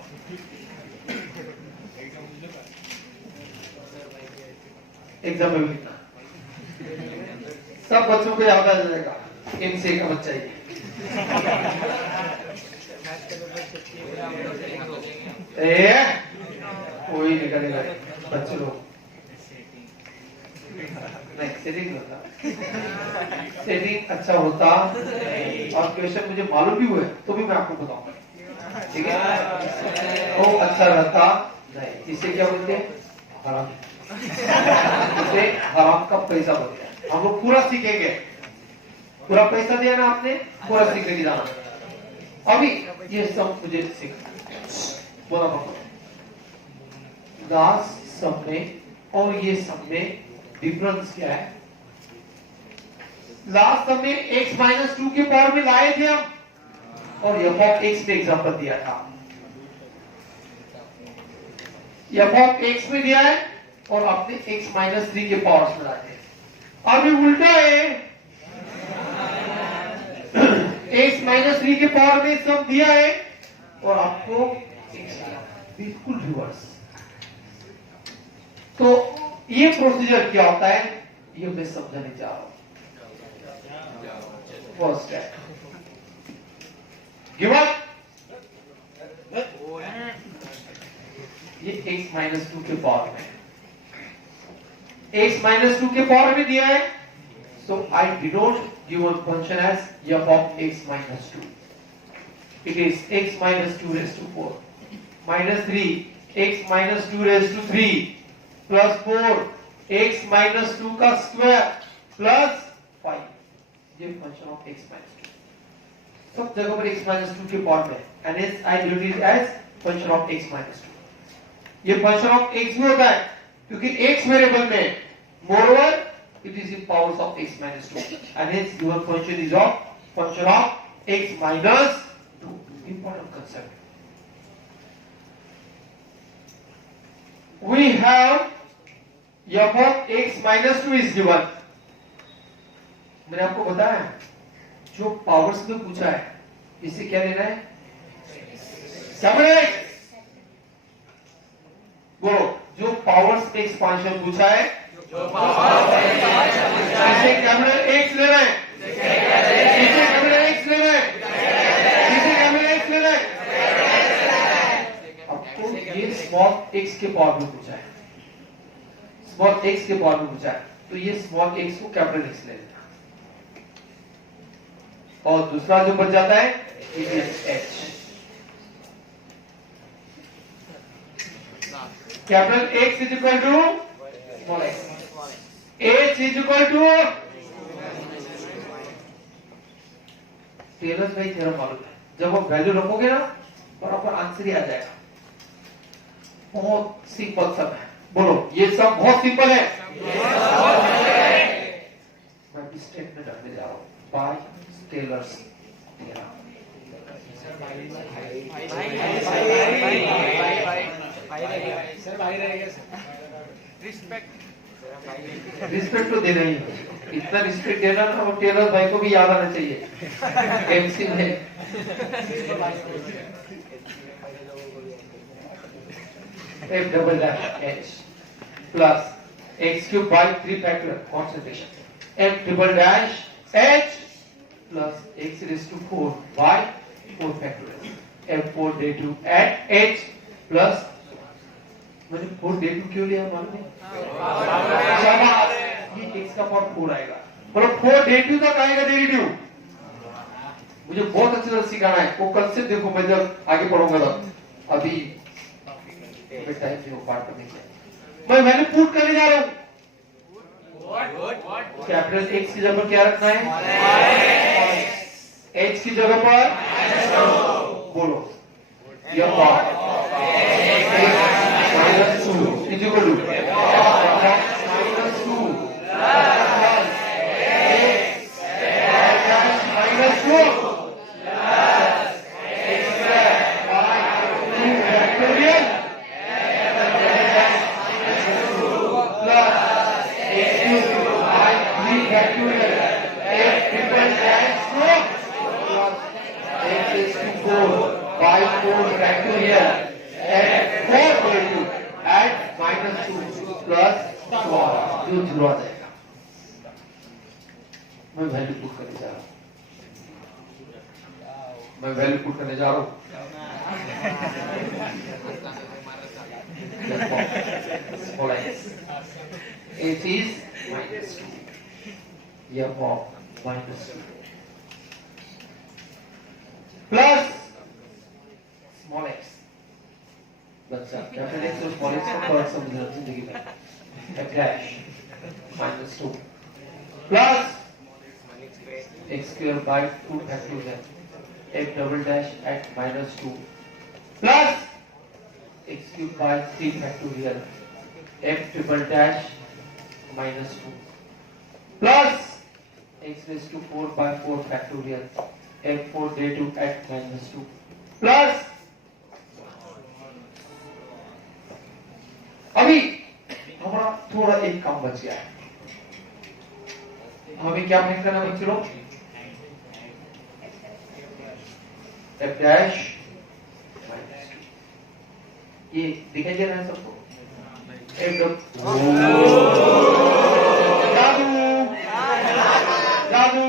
एग्जाम में लिखना, सब बच्चों को याद आ जाएगा, इनसे का बच्चा ही कोई निकलेगा बच्चे लोग नहीं, सेटिंग होता, सेटिंग अच्छा होता और क्वेश्चन मुझे मालूम भी हुए तो भी मैं आपको बताऊंगा, ठीक है। तो अच्छा रहता नहीं, इसे क्या बोलते हैं, हराम, इसे हराम का पैसा बोलते हैं। हम लोग पूरा सीखेंगे, पूरा पैसा दिया ना आपने, पूरा सीखेंगे जाना। अभी ये सब मुझे सीखना, बोला बाबा लास्ट सब में और ये सब में डिफरेंस क्या है। लास्ट सब में x माइनस 2 के पावर में लाए थे हम, और f ऑफ x में एग्जांपल दिया था, f ऑफ x में दिया है और आपने x माइनस 3 के पावर में लाए थे। अभी उल्टा है, x माइनस 3 के पावर में सब दिया है और आपको बिल्कुल रिवर्स। तो ये प्रोसीजर क्या होता है, ये मैं समझाने जा रहा हूं। फर्स्ट है गिव अप, ये x माइनस 2 के पावर में, x माइनस 2 के पावर में दिया है, so I denote given function as f of x minus 2. It is x minus 2 raised to 4 minus 3 x minus 2 raised to 3 plus 4 x minus 2 का स्क्वायर प्लस 5, ये फंक्शन ऑफ x minus 2, सब जगह पर x minus 2 के पावर में, and hence I denote it as function of x minus 2। ये function of x में होता है क्योंकि x वेरिएबल में, moreover it is in powers of x minus 2, and hence your function is of function of x minus 2। Important concept। We have f of x minus 2 is given। मैंने आपको बताया जो पावर्स में पूछा है, इसे क्या लेना है, x, बोलो, जो पावर्स में एक्सपांशन पूछा है, इसे कैपिटल x लेना है, इसे कैपिटल x लेना है, इसे कैपिटल x लेना है। आपको ये स्मॉल x के पावर में पूछा है, स्मॉल x के पावर में पूछा है, तो ये स्मॉल x को कैपिटल x ले लेना, और दूसरा जो बच जाता है it is h। Capital x is equal to small x, h is equal to, Taylor's भाई थ्योरम मालूम है, जब आप वैल्यू रखोगे ना बराबर आंसर ही आ जाएगा। बहुत सिंपल सब है, बोलो ये सब बहुत सिंपल है। मैं भी स्टेटमेंट रखने जा रहा हूं, बाय टेलर्स थ्योरम। रिस्पेक्ट तो देना ही है, इतना रिस्पेक्ट देना ना, वो टेलर भाई को भी याद आना चाहिए एमसी में। f double dash h plus x cube by 3 factorial concentration f triple dash h plus x raised to 4 by 4 factorial f4 day 2 at h plus मैंने 4 day 2 क्यों लिया मालूम है? शाबाश, ये x का पावर 4 आएगा, मतलब 4 day 2 तक आएगा डेरिवेटिव। मुझे बहुत अच्छी तरह सिखाना है, वो कंसेप्ट देखो मैं जब आगे पढ़ूंगा तब, अभी टाइम नहीं हो पार्ट करने के लिए। मैं वैल्यू पुट करने जा रहा हूँ। कैपिटल एक्स की जगह पर क्या रखना है? एच की जगह पर बोलो यह minus 2 is equal to minus 2 minus 2 जुड़ा जाएगा। मैं वैल्यू पुट करने जा रहा हूं, मैं वैल्यू पुट करने जा रहा हूं। It is minus 2. F of minus 2 plus small x. बच्चा कैपिटल x और small x का फर्क समझना जिंदगी में। F dash minus 2 plus x square by 2 factorial f double dash at minus 2 plus x cube by 3 factorial f triple dash minus 2 plus x raised to 4 by 4 factorial f4 day 2 at minus 2 plus अभी हमारा थोड़ा एक काम बच गया है। हमें क्या फाइंड करना है बच्चों? f dash minus 2 ये दिखाई दे रहा है सबको? जादू जादू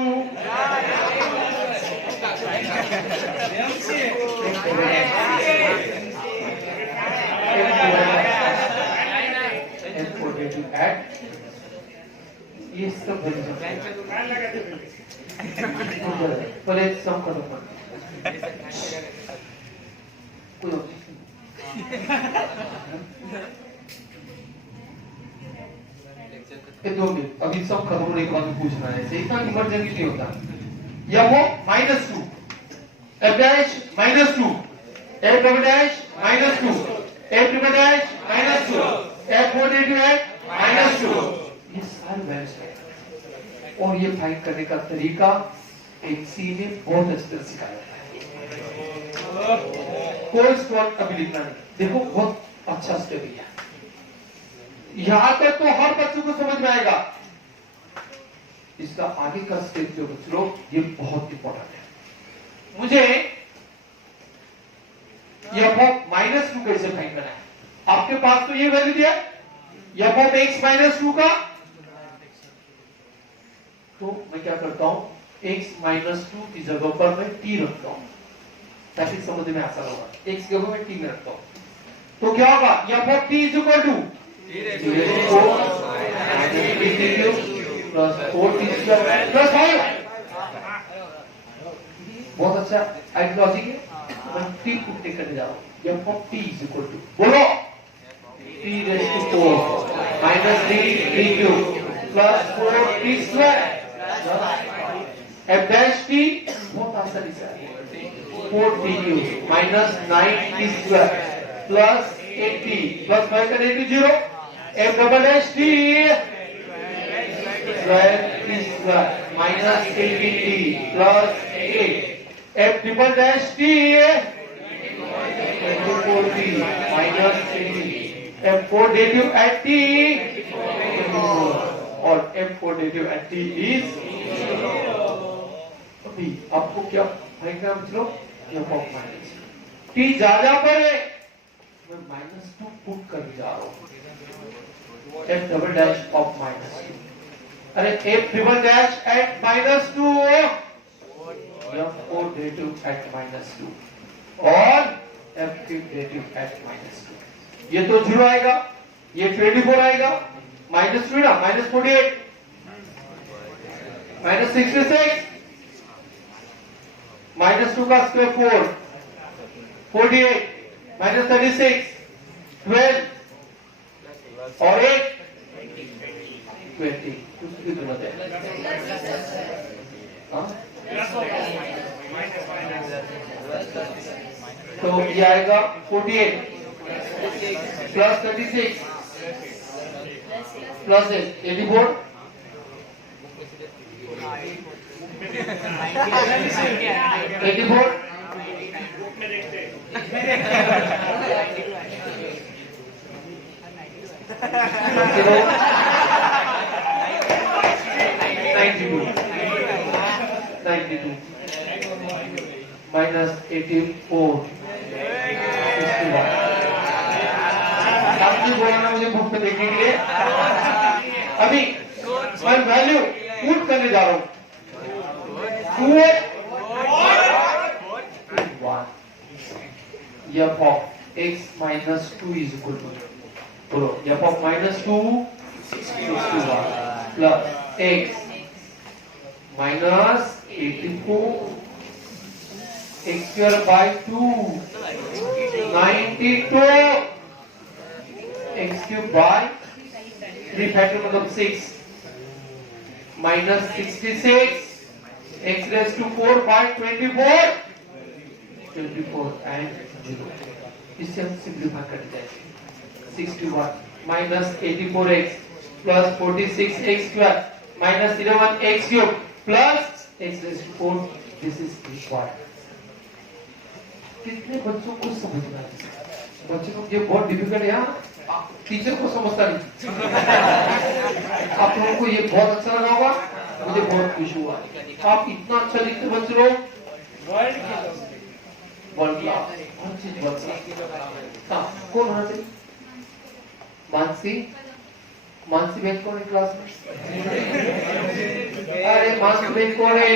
ये सब पहले सम करो कोई दो मिनट अभी सब खत्म होने के बाद पूछना है, इतना इमरजेंसी नहीं होता। या वो माइनस 2 f dash minus 2 f double dash minus 2 f triple dash minus 2 f 4 माइनस 2, ये सारे वैल्यूज हैं। और ये फाइंड करने का तरीका एचसी ने बहुत अच्छी तरह सिखाया है। कोई स्टॉक अभी लिखना नहीं, देखो बहुत अच्छा स्टेप है। यहां तक तो हर बच्चे को समझ में आएगा, इसका आगे का स्टेप जो बच्चों ये बहुत इंपॉर्टेंट है। मुझे f माइनस 2 कैसे फाइंड करना है? आपके पास तो ये वैल्यू दिया f ऑफ x माइनस 2 का, तो मैं क्या करता हूं x माइनस 2 की जगह पर मैं t रखता हूं ताकि समझ में आसान होगा। x की जगह मैं t में रखता हूं तो क्या होगा? f of t is equal two plus 4t square plus 5। बहुत अच्छा लॉजिक है। मैं t पुट करने जा रहा हूं। f of t is equal to बोलो t raise to 4 minus t cube plus 4t square f dash t बहुत आसानी से 4t cube minus 9t square plus 8t plus 5 का negative 0 f double dash t square t square minus 18t plus 8 f triple dash t 24t minus 18 f4 derivative at t और f4 derivative at t is अभी आपको क्या फाइंड करना मतलब f of minus t ज्यादा पर है, मैं माइनस 2 पुट कर जा रहा हूं f double dash of minus 2 अरे F triple dash at -2, F4 derivative at -2 और F5 derivative at -2. ये तो 0 आएगा, ये 24 आएगा, -2 ना, -48, -66, -2 का स्क्वायर 4, 48, -36, 12 और 8, 20. उसकी जरूरत है। हाँ? तो ये आएगा 48 प्लस 36 प्लस 84 84 92 minus 84 आपने बोला ना मुझे बुक में देखने के लिए। अभी मैं वैल्यू पुट करने जा रहा हूँ 2 f of x minus 2 is equal to बोलो f of minus 2 61 plus x minus 84 x square by 2 92 x cube by 3 factor मतलब 6 minus 66 x raised to 4 by 24 and 0 इससे हम सिंप्लीफाई करते जाएंगे 61 minus 84x plus 46x square minus 11x cube plus x raised to 4 this is required। कितने बच्चों को समझना है? बच्चों को ये बहुत डिफिकल्ट है यार, टीचर को समझता नहीं। आप लोगों को ये बहुत अच्छा लगा होगा, मुझे बहुत खुशी हुआ। आप इतना अच्छा लिखते बच्चे लोग, वर्ल्ड क्लास, हर चीज वर्ल्ड क्लास। हाँ, कौन होना चाहिए? मानसी बहन कौन है क्लास में? अरे मानसी बहन कौन है?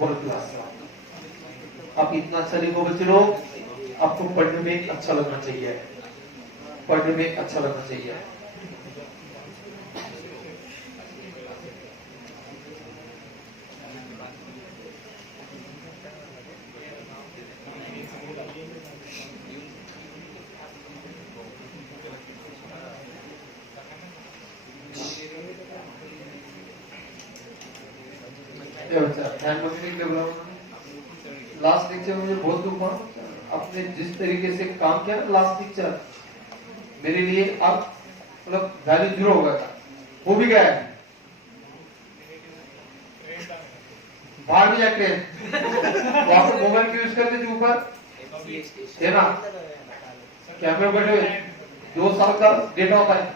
World class. आप इतना अच्छा लिखो बच्चे लोग, आपको पढ़ने में अच्छा लगना चाहिए, पढ़ने में अच्छा लगना चाहिए। लास्ट लेक्चर मुझे बहुत दुख हुआ, आपने जिस तरीके से काम किया ना लास्ट लेक्चर, मेरे लिए आप मतलब वैल्यू 0 हो गया था, हो भी गया है। बाहर भी जाके वहां पर मोबाइल क्यों यूज करते थे ऊपर है ना, कैमरा बैठे 2 साल का डेटा होता है।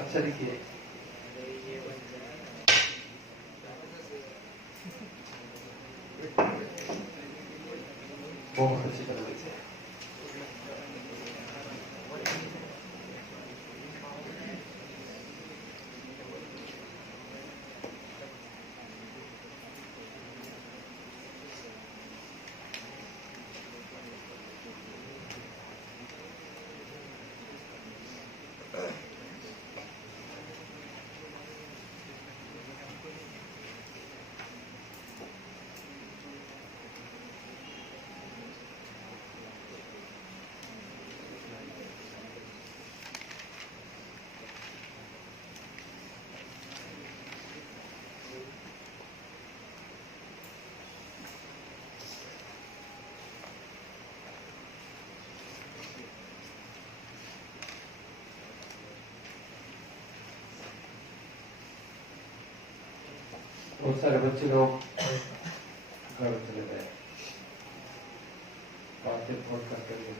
अच्छा लिखिए, बहुत अच्छी तरह से। बहुत सारे बच्चे लोग घर चले गए, बातें बहुत करते हुए।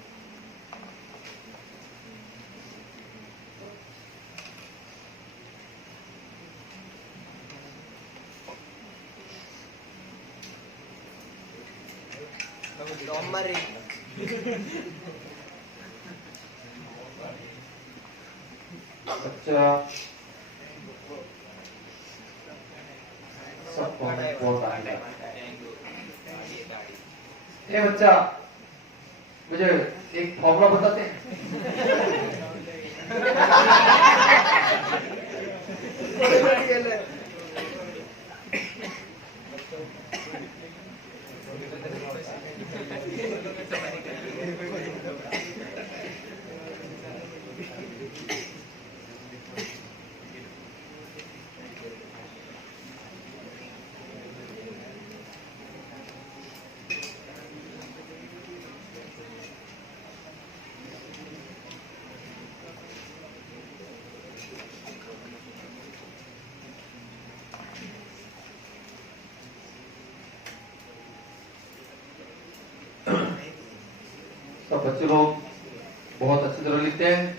Domari. बच्चा सबको बहुत आगे। ये बच्चा मुझे एक फॉर्मूला बताते हैं। सब बच्चे लोग बहुत अच्छी तरह लिखते हैं।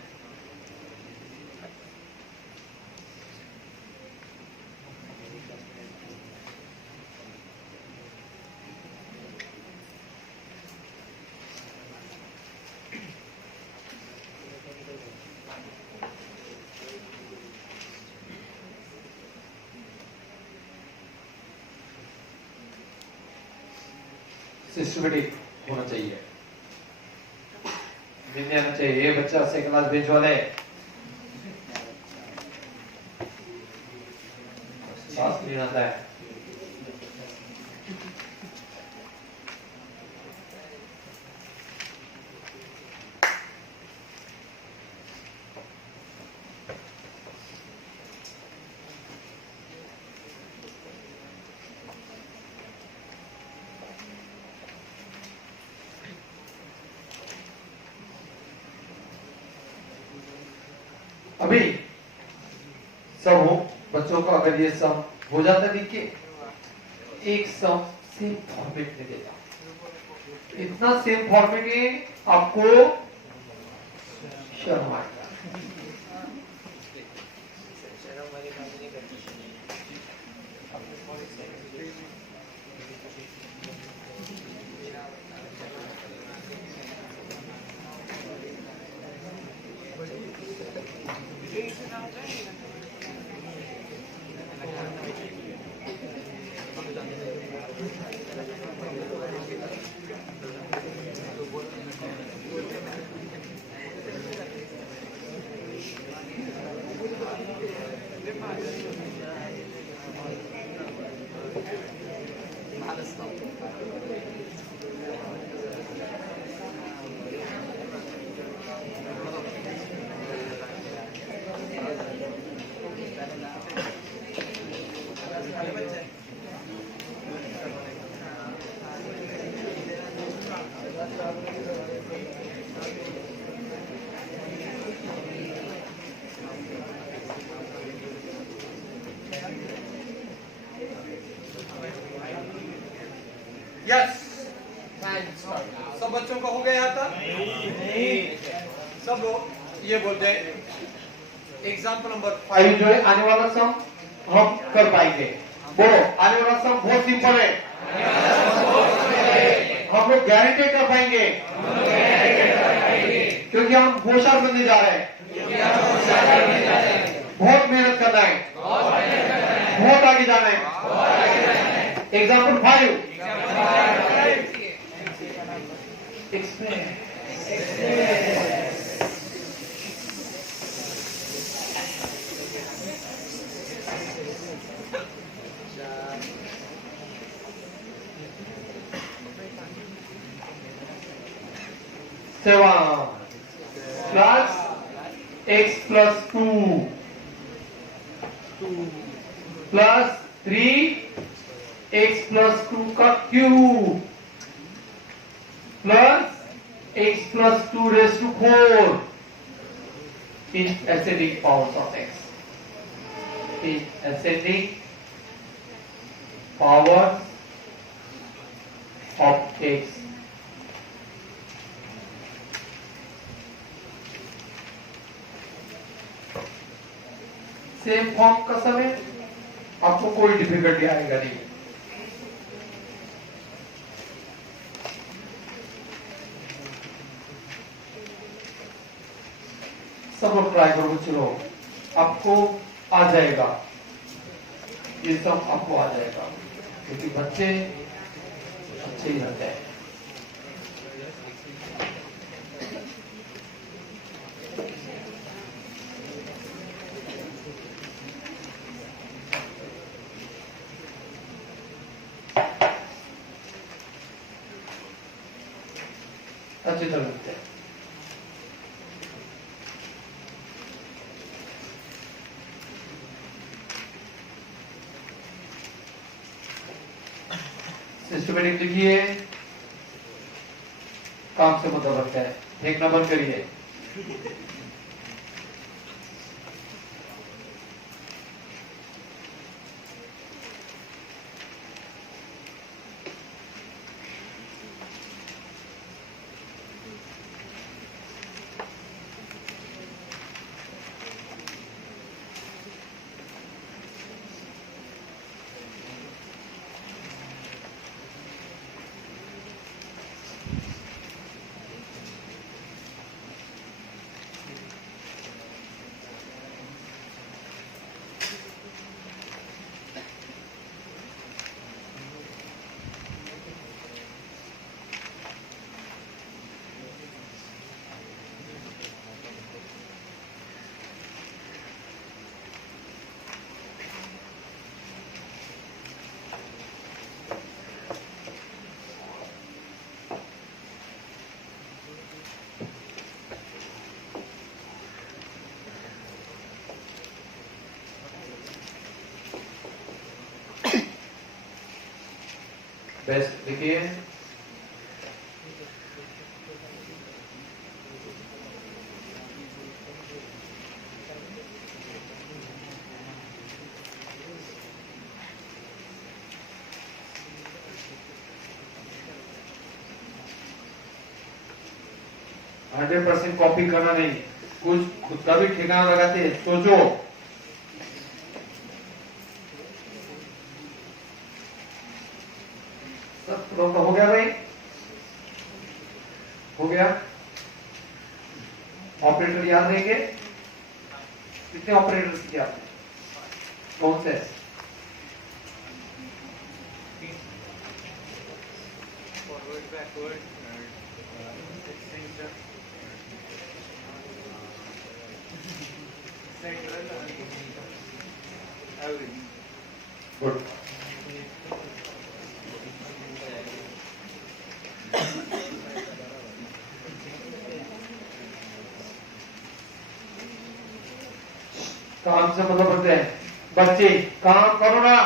सिस्टमेटिक होना चाहिए, मिलने आना चाहिए। ये बच्चा से क्लास बेंच वाले सांस नहीं आता है। अभी सब हो बच्चों का अगर ये सम हो जाता लिख के एक सम सेम फॉर्मेट में देगा, इतना सेम फॉर्मेट में आपको शर्म आएगा। यस, सब बच्चों का हो गया यहाँ तक? सब लोग ये बोलते हैं एग्जाम्पल नंबर 5 जो है आने वाला सम हम कर पाएंगे। बोलो, आने वाला सम बहुत सिंपल है, हम लोग गारंटी कर पाएंगे क्योंकि हम होशियार बनने जा रहे हैं। बहुत मेहनत करना है, बहुत आगे जाना है। एग्जाम्पल 5 7 plus x plus 2 plus 3 x plus 2 का cube plus x plus 2 raised to 4 in ascending powers of x. In ascending powers of x. Same form का सब है, आपको कोई डिफिकल्टी आएगा नहीं। सब लोग ट्राई करो, चलो आपको आ जाएगा, ये सब आपको आ जाएगा, क्योंकि बच्चे अच्छे ही रहते हैं। अच्छी तरह लगते हैं। सिस्टमेटिक लिखिए, काम से मतलब रखता है। एक नंबर करिए। बेस्ट लिखिए। हंड्रेड % कॉपी करना नहीं, कुछ खुद का भी ठिकाना लगाते हैं, सोचो। सब लोग हो गया भाई, हो गया। ऑपरेटर याद रहेंगे? कितने ऑपरेटर किए आपने? कौन से? Forward backward good. काम से मतलब बनते हैं बच्चे, काम करो ना।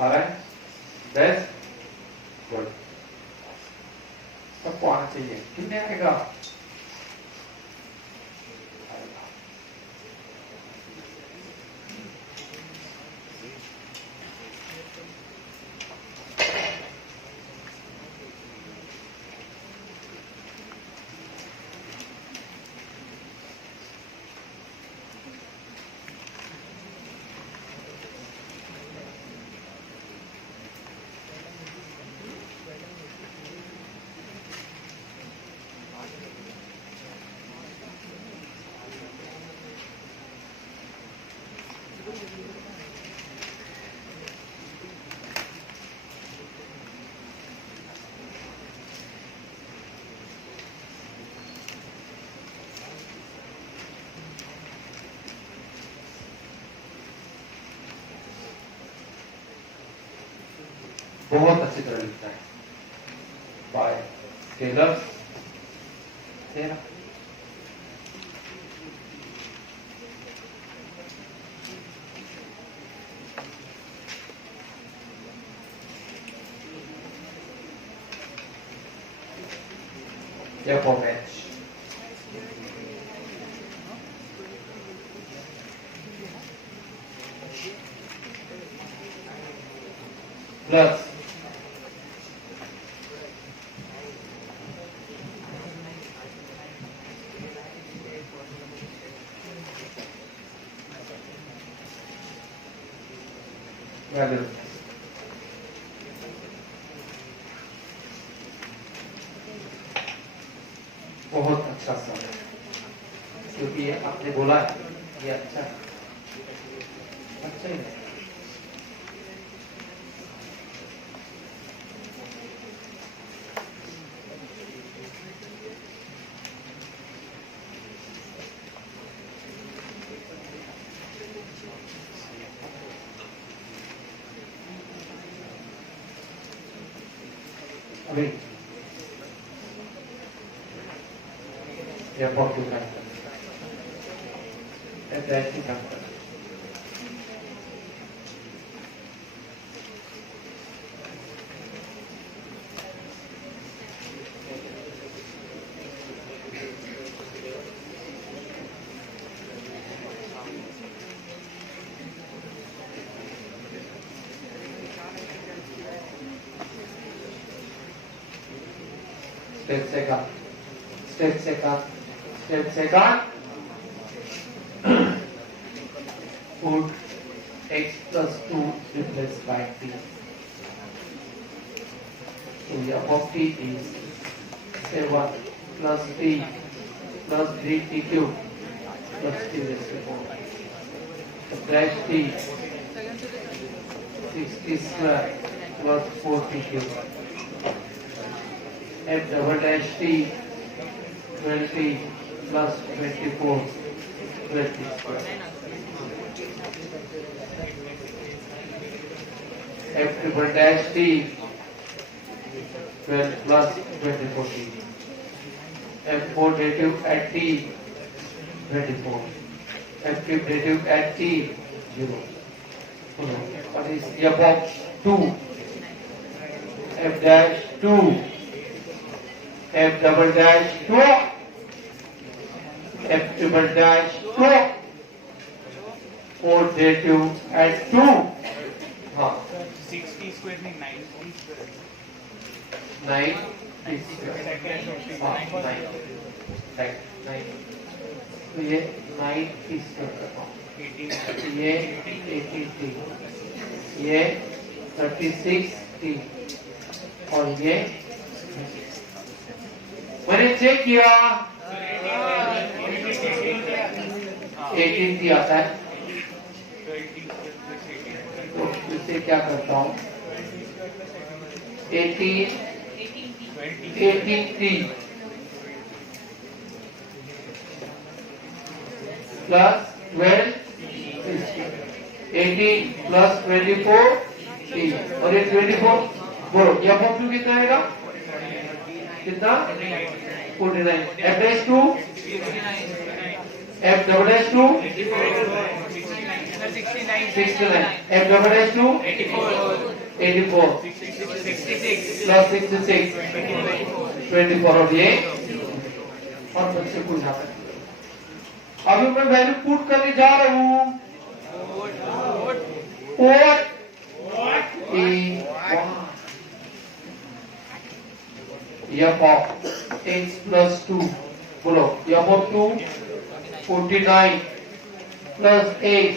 Alright, best, good. सबको आना चाहिए। कितने आएगा? बहुत अच्छी तरह लिखना है by Taylor's theorem. F of h plus value बहुत अच्छा सवाल है क्योंकि ये आपने बोला है ये अच्छा है, अच्छा ही है। अभी यह बहुत दुखा है ऐसी काम कर step second put x plus 2 replaced by t. So the f of t is 7 plus t plus 3t cube plus t raised to 4. Subtract t 60 square plus 4t cube. F double dash t 20 plus 24 plus t square. F triple dash t 12 plus 24 t. F four derivative at t 24. F fifth derivative at t 0. What is f of 2? F dash 2. F double dash 2, F triple dash 2, 4 derivative at 2, हाँ 60 square में 90 square 9 हाँ 9 right 9 तो ये 9 square करता हूँ ये 83 ये 36t और ये मैंने चेक किया 18t आता है तो इससे क्या करता हूँ 18t plus 12 18 plus 24 t और ये 24 बोलो ये फॉर्म कितना आएगा कितना 49 f dash 2 f double dash 2 69 f double dash 2 84 plus 66 24 और ये और बच्चे को जाता है। अभी मैं वैल्यू पुट करने जा रहा हूँ और f of x plus 2 बोलो f of 2 49 plus x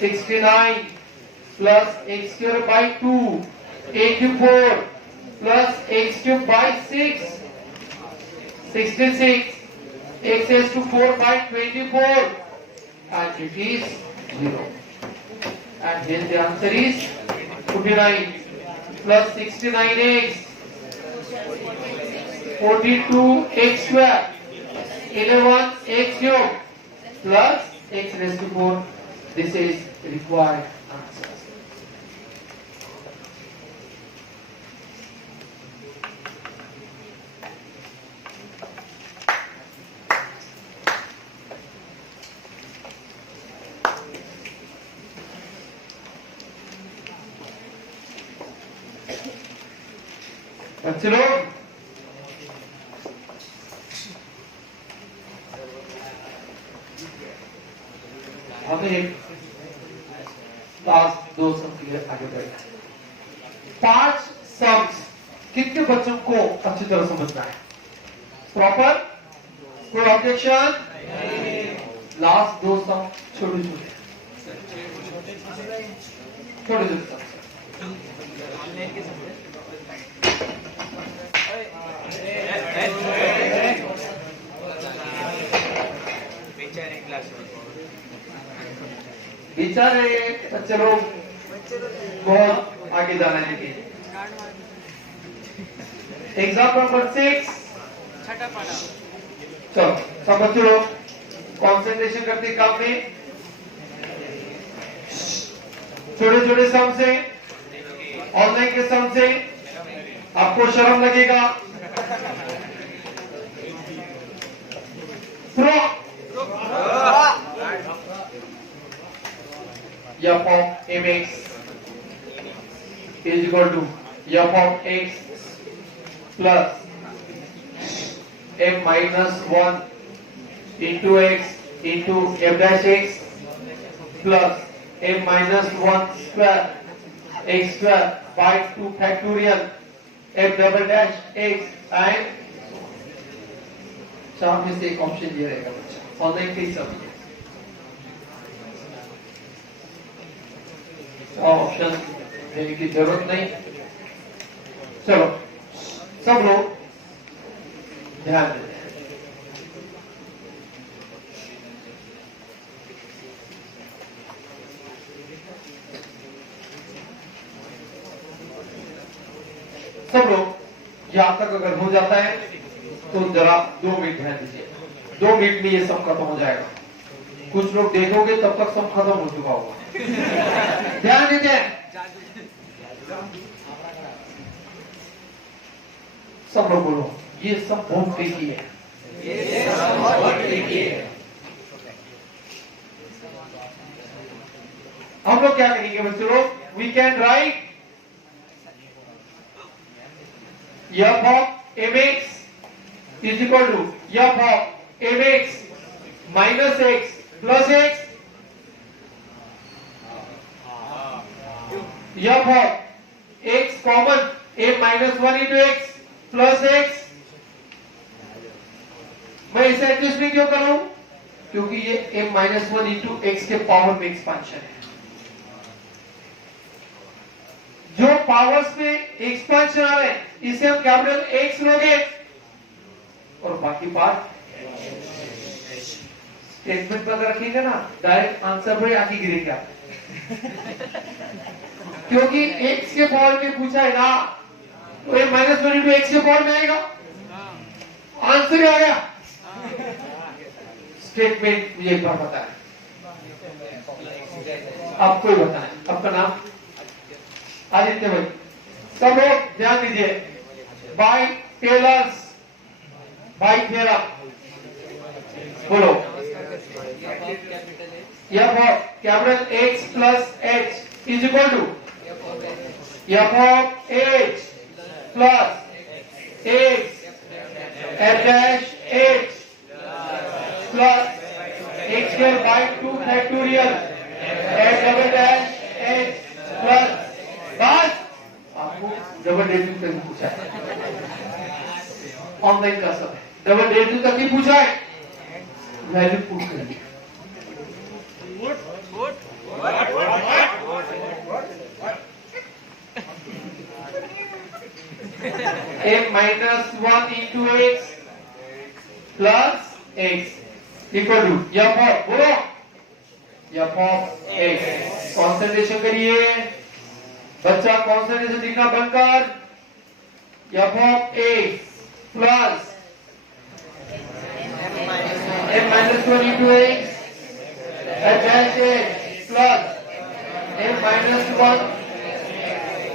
69 plus x square by 2 84 plus x cube by 6 66 x raised to 4 by 24 and it is 0 and then the answer is 49 plus 69x 42x square 11x cube plus x raised to 4. This is required answer. बच्चे लोग हमें एक लास्ट 2 सम के लिए आगे बढ़ना है। 5 सम्स कितने बच्चों को अच्छी तरह समझना है? प्रॉपर? कोई ऑब्जेक्शन? लास्ट 2 सम छोटे छोटे बेचारे बच्चे लोग बहुत आगे जाना है। एग्जाम नंबर 6 छठा पाना। चलो सब बच्चे लोग कंसंट्रेशन करते काम में। छोटे छोटे सम से, ऑनलाइन के सम से आपको शर्म लगेगा। f of mx is equal to f of x plus m minus 1 into x into f dash x plus m minus 1 square x square by 2 factorial f double dash x and चार में से एक ऑप्शन ये रहेगा बच्चा। ऑनलाइन के सब ऑप्शन देने की जरूरत नहीं। चलो सब लोग ध्यान दें। सब लोग यहां तक अगर हो जाता है तो जरा 2 मिनट ध्यान दीजिए। 2 मिनट में ये सब खत्म हो जाएगा। कुछ लोग देखोगे तब तक सब खत्म हो चुका होगा। ध्यान दीजिए। सब लोग बोलो ये सब बहुत ट्रिकी है। हम लोग क्या करेंगे बच्चों लोग? We can write f of mx is equal to f of mx minus x plus x f of x common m minus 1 into x plus x। मैं इसे एडजस्ट नहीं क्यों कर रहा हूं? क्योंकि ये m minus 1 into x के पावर में एक्सपांशन है। जो पावर्स में एक्सपांशन आ रहे हैं इसे हम कैपिटल x लोगे और बाकी पार्ट स्टेटमेंट पर रखेंगे ना, डायरेक्ट आंसर पर आके गिरेगा। क्योंकि x के पावर में पूछा है ना, तो ये माइनस 1 इंटू एक्स के पावर में आएगा, आंसर आ गया। स्टेटमेंट मुझे एक बार बताएं, आपको ही बताएं। आपका नाम? आदित्य भाई। सब लोग ध्यान दीजिए। बाय टेलर्स बाय थ्योरम बोलो। f of capital X plus H is equal to f of H plus X f dash H plus X square by 2 factorial f double dash H plus बस आपको double derivative तक पूछा है। ऑनलाइन का सब double derivative तक ही पूछा है, वैल्यू पुट करिए। m minus 1 into x plus x equal to f of बोलो f of x। कॉन्सेंट्रेशन करिए बच्चा, कॉन्सेंट्रेशन लिखना बंद कर। f of x plus m minus 1 into x f dash x plus m minus 1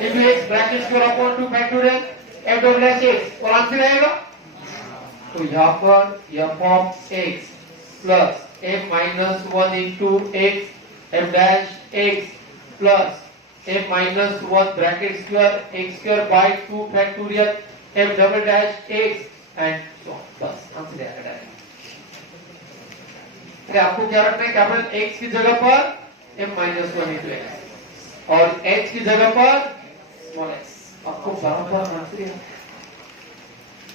into x bracket square upon 2 factorial f double dash x और आंसर आएगा। तो यहाँ पर f of x plus m minus 1 into x f dash x plus m minus 1 bracket square x square by 2 factorial M double dash X and so on. बस आंसर आएगा डायरेक्ट। आपको क्या रखना है? कैपिटल X की जगह पर M minus 1 into X और H की जगह पर स्मॉल x। आपको बराबर आंसर है।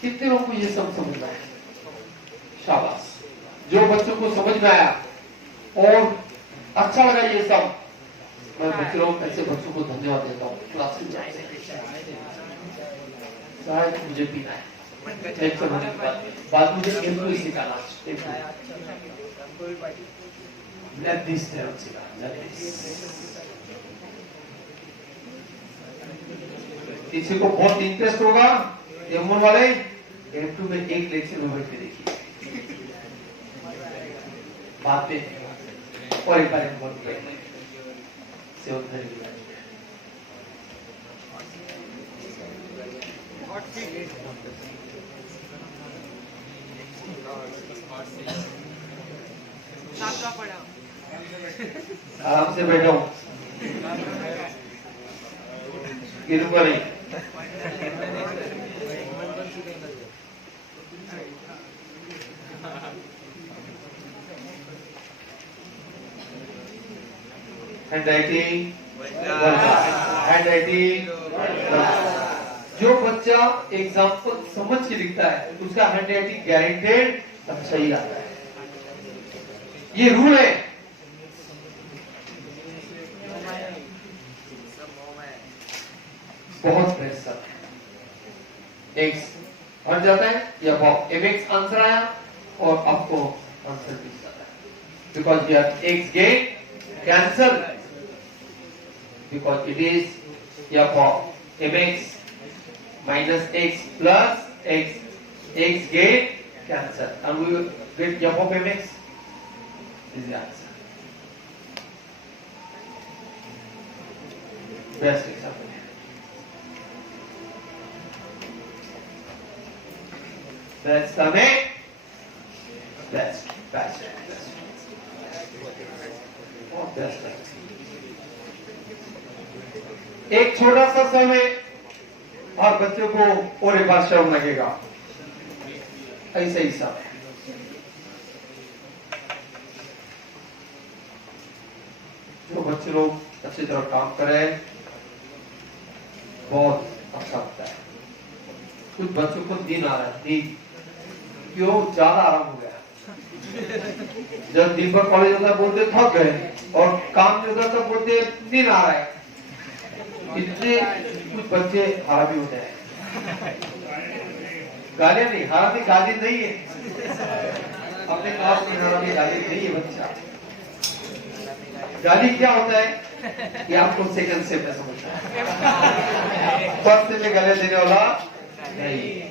कितने लोगों को ये सब समझ में आया? शाबाश। जो बच्चों को समझ में आया और अच्छा लगा ये सब, मैं बच्चों ऐसे बच्चों को धन्यवाद देता हूँ। क्लास में जाए शायद मुझे पीना है लेक्चर होने के बाद मुझे एम्प्लॉय सिखाना है। लेट दिस टर्म सिखाना, लेट दिस। किसी को बहुत इंटरेस्ट होगा एम1 वाले एम2 में एक लेक्चर में बैठ के देखिए, बाद में और एक बार एम1 से उधर आराम से बैठो, गिरूंगा नहीं। Handwriting, handwriting. जो बच्चा एग्जाम्पल समझ के लिखता है उसका हैंडराइटिंग गारंटेड अच्छा ही आता है। ये रूल है। बहुत प्रेशर है। एक्स हट जाता है या mx आंसर आया और आपको आंसर मिल जाता है because here x get cancel because it is या mx minus x plus x get cancelled and we will get f of mx is the answer. Best example. That's the name. Best. Oh, best. एक छोटा सा समय और बच्चों को और एक बार शर्म लगेगा, ऐसे ही सब है। जो बच्चे लोग अच्छी तरह काम करें बहुत अच्छा लगता है। कुछ बच्चों को नींद आ रहा है, नींद क्यों? ज्यादा आराम हो गया। जब दिन भर कॉलेज होता बोलते थक गए और काम नहीं होता तब बोलते नींद आ रहा है। इतने कुछ बच्चे हावी होते हैं। गाली नहीं, हावी गाली नहीं है। अपने क्लास में हावी गाली नहीं है बच्चा। गाली क्या होता है ये आपको सेकंड से समझना है। फर्स्ट में गाली देने वाला नहीं।